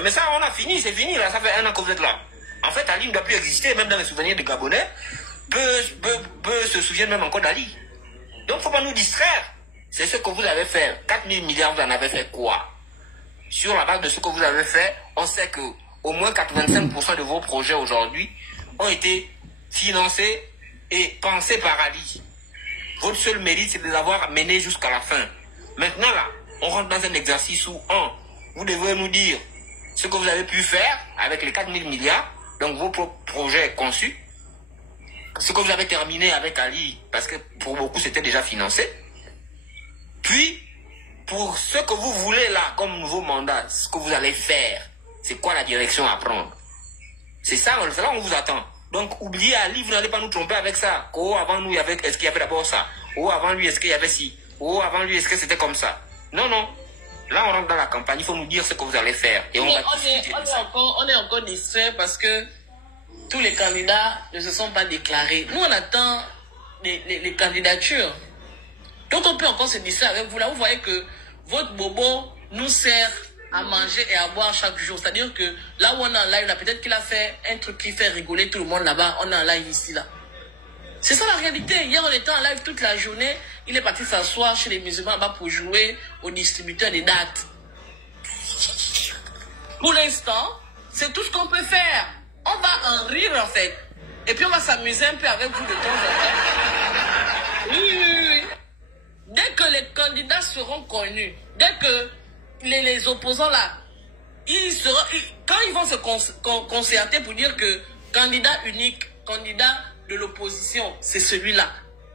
Mais ça, on a fini, c'est fini, là, ça fait 1 an que vous êtes là. En fait, Ali ne doit plus exister, même dans les souvenirs des Gabonais, peu se souviennent même encore d'Ali. Donc, il ne faut pas nous distraire. C'est ce que vous avez fait. 4 000 milliards, vous en avez fait quoi? Sur la base de ce que vous avez fait, on sait que au moins 85% de vos projets aujourd'hui ont été financés et pensés par Ali. Votre seul mérite, c'est de les avoir menés jusqu'à la fin. Maintenant, là, on rentre dans un exercice où, vous devez nous dire ce que vous avez pu faire avec les 4 000 milliards, donc vos projets conçus, ce que vous avez terminé avec Ali, parce que pour beaucoup, c'était déjà financé. Puis, pour ce que vous voulez là, comme nouveau mandat, ce que vous allez faire, c'est quoi la direction à prendre. C'est ça, c'est là où on vous attend. Donc, oubliez Ali, vous n'allez pas nous tromper avec ça. Oh, avant nous, est-ce qu'il y avait d'abord ça? Oh, avant lui, est-ce qu'il y avait ci? Oh, avant lui, est-ce que c'était comme ça? Non, non. Là, on rentre dans la campagne, il faut nous dire ce que vous allez faire. Et on est encore distrait parce que tous les candidats ne se sont pas déclarés. Nous, on attend les candidatures. Donc, on peut encore se distraire avec vous. Là, vous voyez que votre bobo nous sert à manger et à boire chaque jour. C'est-à-dire que là où on est en live, là, peut-être qu'il a fait un truc qui fait rigoler tout le monde là-bas. On est en live ici, là. C'est ça la réalité. Hier, on était en live toute la journée. Il est parti s'asseoir chez les musulmans là-bas pour jouer au distributeur des dates. Pour l'instant, c'est tout ce qu'on peut faire. On va en rire, en fait. Et puis, on va s'amuser un peu avec vous de temps en temps. Oui. Dès que les candidats seront connus, dès que les opposants là, quand ils vont se concerter pour dire que candidat unique, candidat de l'opposition, c'est celui-là,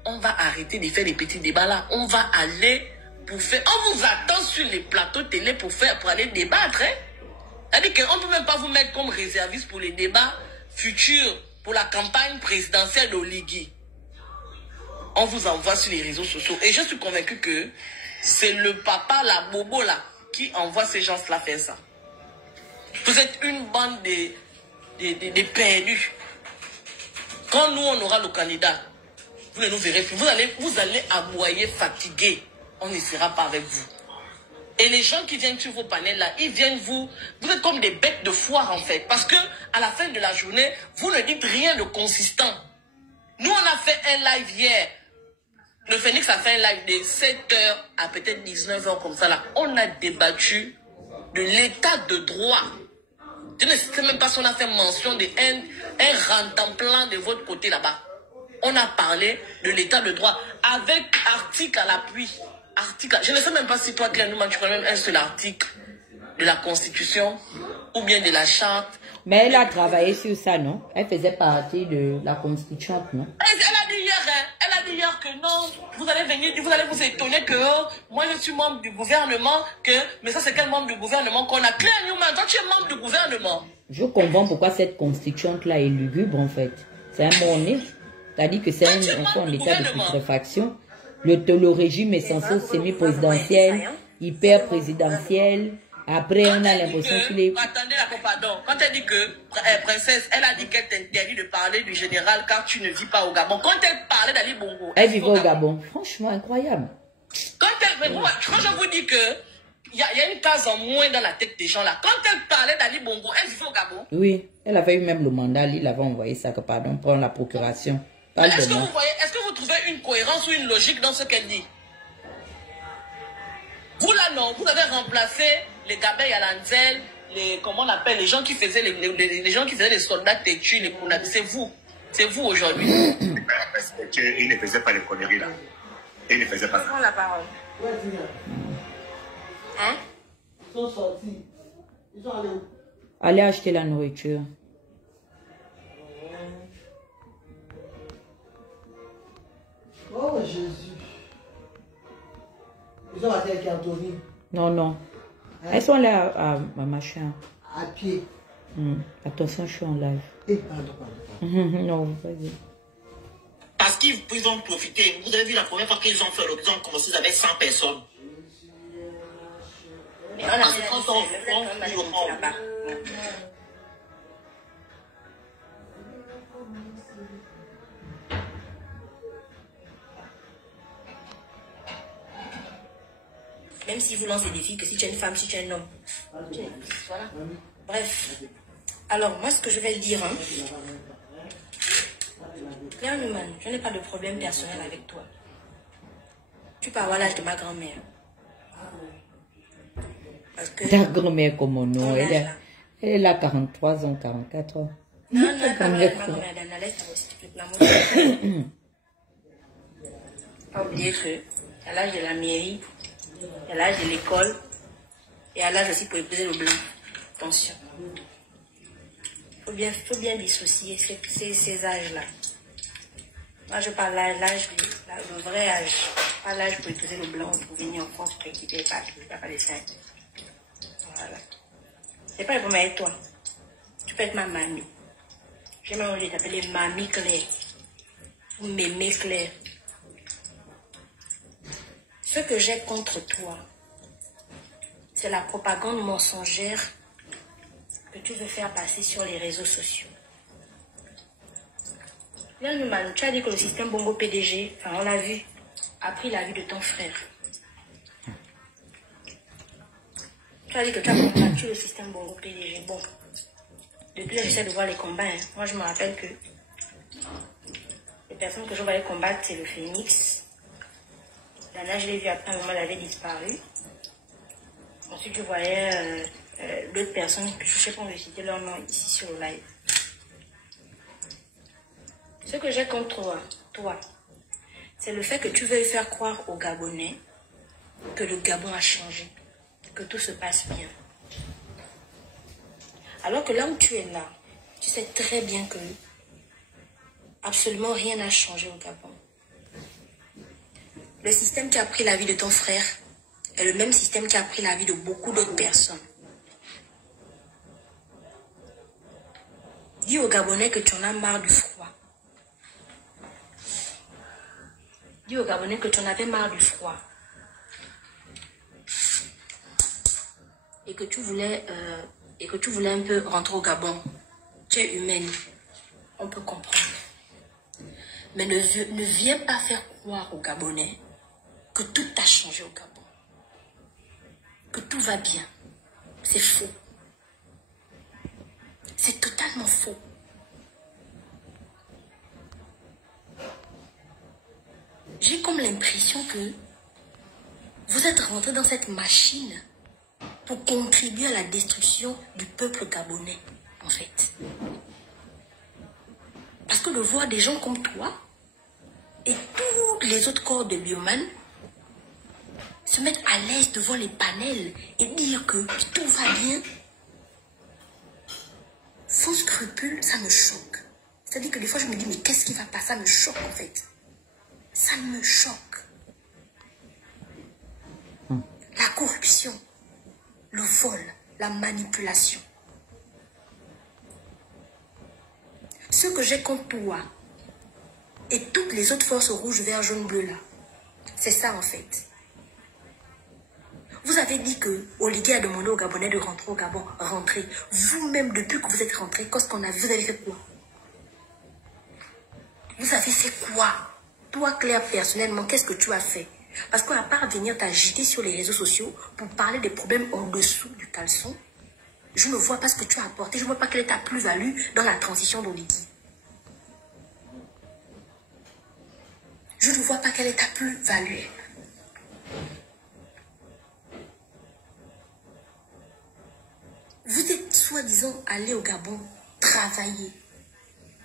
on va arrêter de faire des petits débats là. On va aller pour faire... On vous attend sur les plateaux télé pour aller débattre. Hein? C'est-à-dire qu'on ne peut même pas vous mettre comme réserviste pour les débats futurs pour la campagne présidentielle d'Oligui. On vous envoie sur les réseaux sociaux. Et je suis convaincu que c'est le papa, la bobo là, qui envoie ces gens-là faire ça. Vous êtes une bande de perdus. Quand nous, on aura le candidat, vous ne nous verrez plus. Vous allez aboyer, fatigué. On ne sera pas avec vous. Et les gens qui viennent sur vos panels là, ils viennent vous êtes comme des bêtes de foire en fait. Parce que à la fin de la journée, vous ne dites rien de consistant. Nous, on a fait un live hier. Le Phoenix a fait un live de 7h à peut-être 19h comme ça là. On a débattu de l'état de droit. Je ne sais même pas si on a fait mention d'un rentant-plan de votre côté là-bas. On a parlé de l'état de droit avec article à l'appui. Je ne sais même pas si toi, Claire Newman, tu connais même un seul article de la Constitution ou bien de la Charte. Mais elle a travaillé sur ça, non? Elle faisait partie de la Constituante, non? Elle a dit hier que non, vous allez vous étonner que moi je suis membre du gouvernement, mais ça c'est quel membre du gouvernement qu'on a? Claire Newman, toi tu es membre du gouvernement. Je comprends pourquoi cette Constituante-là est lugubre en fait. C'est un mot-né. C'est-à-dire que c'est un enfant en état de putréfaction. Le régime est censé semi-présidentiel, hyper-présidentiel. Après, on a l'impression qu'il est... Attendez, pardon. Quand elle dit que, princesse, elle a dit qu'elle t'interdit de parler du général car tu ne vis pas au Gabon. Quand elle parlait d'Ali Bongo... Elle vivait au Gabon. Franchement, incroyable. Quand je vous dis que il y a une case en moins dans la tête des gens là. Quand elle parlait d'Ali Bongo, elle vivait au Gabon. Oui, elle avait eu même le mandat. Il avait envoyé ça, que pardon, pour la procuration. Est-ce que vous trouvez une cohérence ou une logique dans ce qu'elle dit? Vous là, non, vous avez remplacé les Gabey Alanzel, comment on appelle, les gens qui faisaient les gens qui faisaient les soldats têtus, les Kounabis. C'est vous aujourd'hui. Il ne faisait pas les conneries là. Il ne faisait pas ça. Prends la parole. Hein? Ils sont sortis. Ils sont allés où? Allez acheter la nourriture. Oh Jésus. Ils ont acheté avec Anthony. Non, non. Hein? Elles sont là à machin. À pied. Attention, je suis en live. Pardon. Non, vas-y. Parce qu'ils ont profité. Vous avez vu la première fois qu'ils ont fait l'option, commencé avec 100 personnes. Mais parce que quand on là-bas. Même si vous lancez des défis, que si tu es une femme, si tu es un homme. Voilà. Bref. Alors, moi, ce que je vais dire, Claire Newman, je n'ai pas de problème personnel avec toi. Tu peux avoir l'âge de ma grand-mère. Ta grand-mère, comment non? Elle a 43 ans, 44 ans. Non, ma grand-mère, pas oublier que à l'âge de la mairie, à l'âge de l'école et à l'âge aussi pour épouser le blanc. Attention. Il faut bien dissocier ces âges-là. Moi, je parle de l'âge, le vrai âge. Pas l'âge pour épouser le blanc, pour venir en France, pour quitter pas les 5. Voilà. C'est pas le problème avec toi. Tu peux être ma mamie. J'ai même envie de t'appeler Mamie Claire. Ou Mémé Claire. Ce que j'ai contre toi, c'est la propagande mensongère que tu veux faire passer sur les réseaux sociaux. Yann, tu as dit que le système Bongo PDG, enfin on l'a vu, a pris la vie de ton frère. Tu as dit que tu as combattu le système Bongo PDG. Bon, depuis là j'essaie de voir les combats. Hein. Moi je me rappelle que les personnes que je voyais combattre, c'est le Phénix. Lana, je l'ai vu après un moment, elle avait disparu. Ensuite je voyais d'autres personnes, je ne sais pas, on va citer leur nom ici sur le live. Ce que j'ai contre toi, c'est le fait que tu veuilles faire croire aux Gabonais que le Gabon a changé, que tout se passe bien. Alors que là où tu es là, tu sais très bien que absolument rien n'a changé au Gabon. Le système qui a pris la vie de ton frère est le même système qui a pris la vie de beaucoup d'autres personnes. Dis aux Gabonais que tu en as marre du froid. Dis aux Gabonais que tu en avais marre du froid. Et que tu voulais un peu rentrer au Gabon. Tu es humaine. On peut comprendre. Mais ne viens pas faire croire aux Gabonais que tout a changé au Gabon. Que tout va bien. C'est faux. C'est totalement faux. J'ai comme l'impression que vous êtes rentré dans cette machine pour contribuer à la destruction du peuple gabonais, en fait. Parce que de voir des gens comme toi et tous les autres corps de bioman se mettre à l'aise devant les panels et dire que tout va bien, sans scrupule, ça me choque. C'est-à-dire que des fois, je me dis, mais qu'est-ce qui va pas? Ça me choque, en fait. Ça me choque. La corruption, le vol, la manipulation. Ce que j'ai contre toi et toutes les autres forces rouges, vert, jaune, bleu là, c'est ça en fait. Vous avez dit que Oligui a demandé aux Gabonais de rentrer au Gabon. Rentrez. Vous-même, depuis que vous êtes rentrés, qu'est-ce qu'on a vu? Vous avez fait quoi? Vous avez fait quoi? Toi, Claire, personnellement, qu'est-ce que tu as fait? Parce qu'à part venir t'agiter sur les réseaux sociaux pour parler des problèmes en dessous du caleçon, je ne vois pas ce que tu as apporté. Je ne vois pas quelle est ta plus-value dans la transition d'Oligui. Je ne vois pas quelle est ta plus-value. Vous êtes soi-disant allé au Gabon, travailler,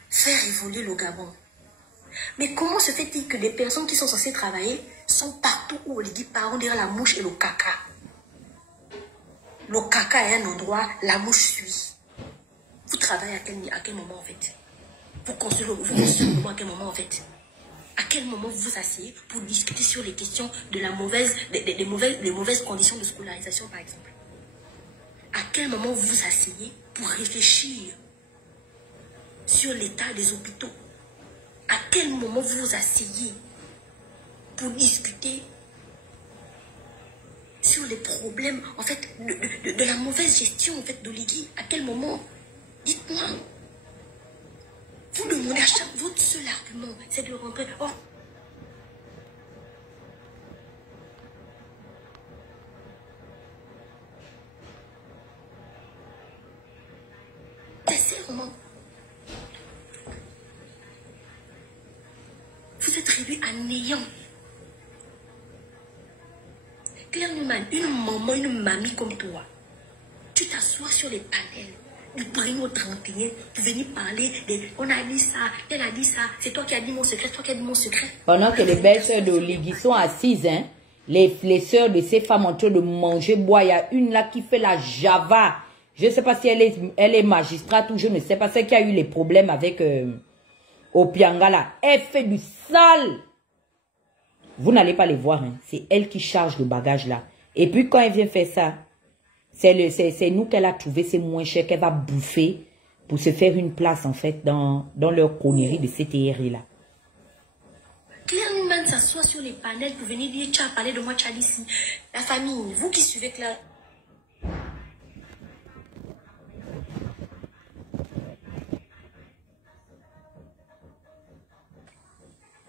faire évoluer le Gabon. Mais comment se fait-il que des personnes qui sont censées travailler sont partout où Oligui part, on dirait la mouche et le caca? Le caca est un endroit, la mouche suit. Vous travaillez à quel moment en fait? Vous construisez le moment à quel moment en fait? À quel moment vous vous asseyez pour discuter sur les questions de la des mauvaises conditions de scolarisation par exemple? À quel moment vous vous asseyez pour réfléchir sur l'état des hôpitaux? À quel moment vous vous asseyez pour discuter sur les problèmes en fait de la mauvaise gestion en fait d'Oligui? À quel moment? Dites-moi. Vous demandez à chaque... Votre seul argument, c'est de rentrer... Oh. Sincèrement. Vous êtes réduit à néant. Claire Newman, une maman, une mamie comme toi, tu t'assois sur les panels. Du bring au 31 pour venir parler de on a dit ça, elle a dit ça, c'est toi qui as dit mon secret, c'est toi qui as dit mon secret. Pendant que les belles sœurs d'Oligui sont assises, hein, les sœurs de ces femmes en train de manger, boire, il y a une là qui fait la java. Je ne sais pas si elle est magistrate ou je ne sais pas, c'est qui a eu les problèmes avec Opianga là. Elle fait du sale. Vous n'allez pas les voir, hein. C'est elle qui charge le bagage là. Et puis quand elle vient faire ça, C'est nous qu'elle a trouvé, c'est moins cher qu'elle va bouffer pour se faire une place, en fait, dans leur connerie de CTRI-là. Claire Newman s'assoit sur les panels pour venir dire, tu as parlé de moi, tu as dit ici. La famille, vous qui suivez Claire...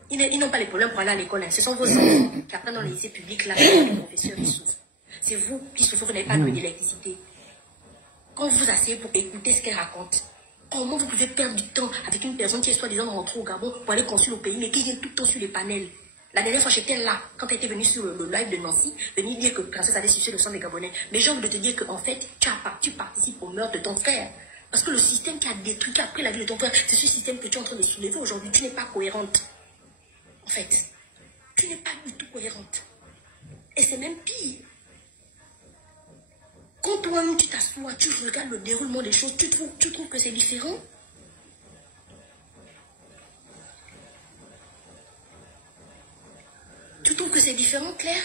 Ils n'ont pas les problèmes pour aller à l'école. Hein. Ce sont vos enfants qui apprennent dans les lycées publics, là, les professeurs qui souffrent. C'est vous qui souffrez, vous n'avez pas d'électricité. Quand vous asseyez pour écouter ce qu'elle raconte, comment vous pouvez perdre du temps avec une personne qui est soi-disant rentrée au Gabon pour aller construire le pays, mais qui vient tout le temps sur les panels? La dernière fois, j'étais là, quand elle était venue sur le live de Nancy, venir dire que Princesse allait sucer le sang des Gabonais. Mais j'ai envie de te dire qu'en fait, tu participes au meurtre de ton frère. Parce que le système qui a détruit, qui a pris la vie de ton frère, c'est ce système que tu es en train de soulever aujourd'hui. Tu n'es pas cohérente. En fait, tu n'es pas du tout cohérente. Et c'est même pire. Quand toi-même tu t'assois, tu regardes le déroulement des choses, tu trouves que c'est différent. Tu trouves que c'est différent, Claire?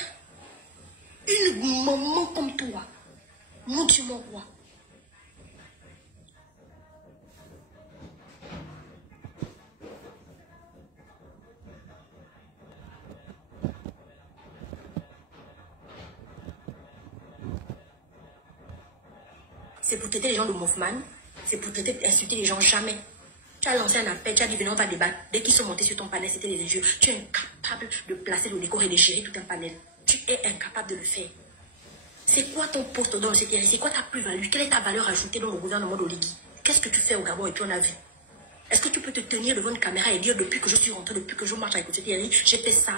Une maman comme toi, mon Dieu, mon roi. C'est pour traiter les gens de mouvement, c'est pour traiter d'insulter les gens, jamais. Tu as lancé un appel, tu as dit venez on va débattre. Dès qu'ils sont montés sur ton panel, c'était les injures. Tu es incapable de placer le décor et de gérer tout un panel. Tu es incapable de le faire. C'est quoi ton poste dans le CTRI? C'est quoi ta plus-value? Quelle est ta valeur ajoutée dans le gouvernement d'Oligui? Qu'est-ce que tu fais au Gabon et puis on a vu? Est-ce que tu peux te tenir devant une caméra et dire depuis que je suis rentrée, depuis que je marche avec le CTRI, j'ai fait ça.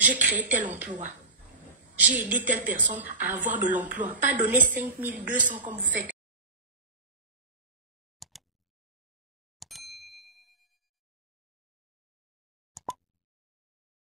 J'ai créé tel emploi. J'ai aidé telle personne à avoir de l'emploi. Pas donner 5200 comme vous faites.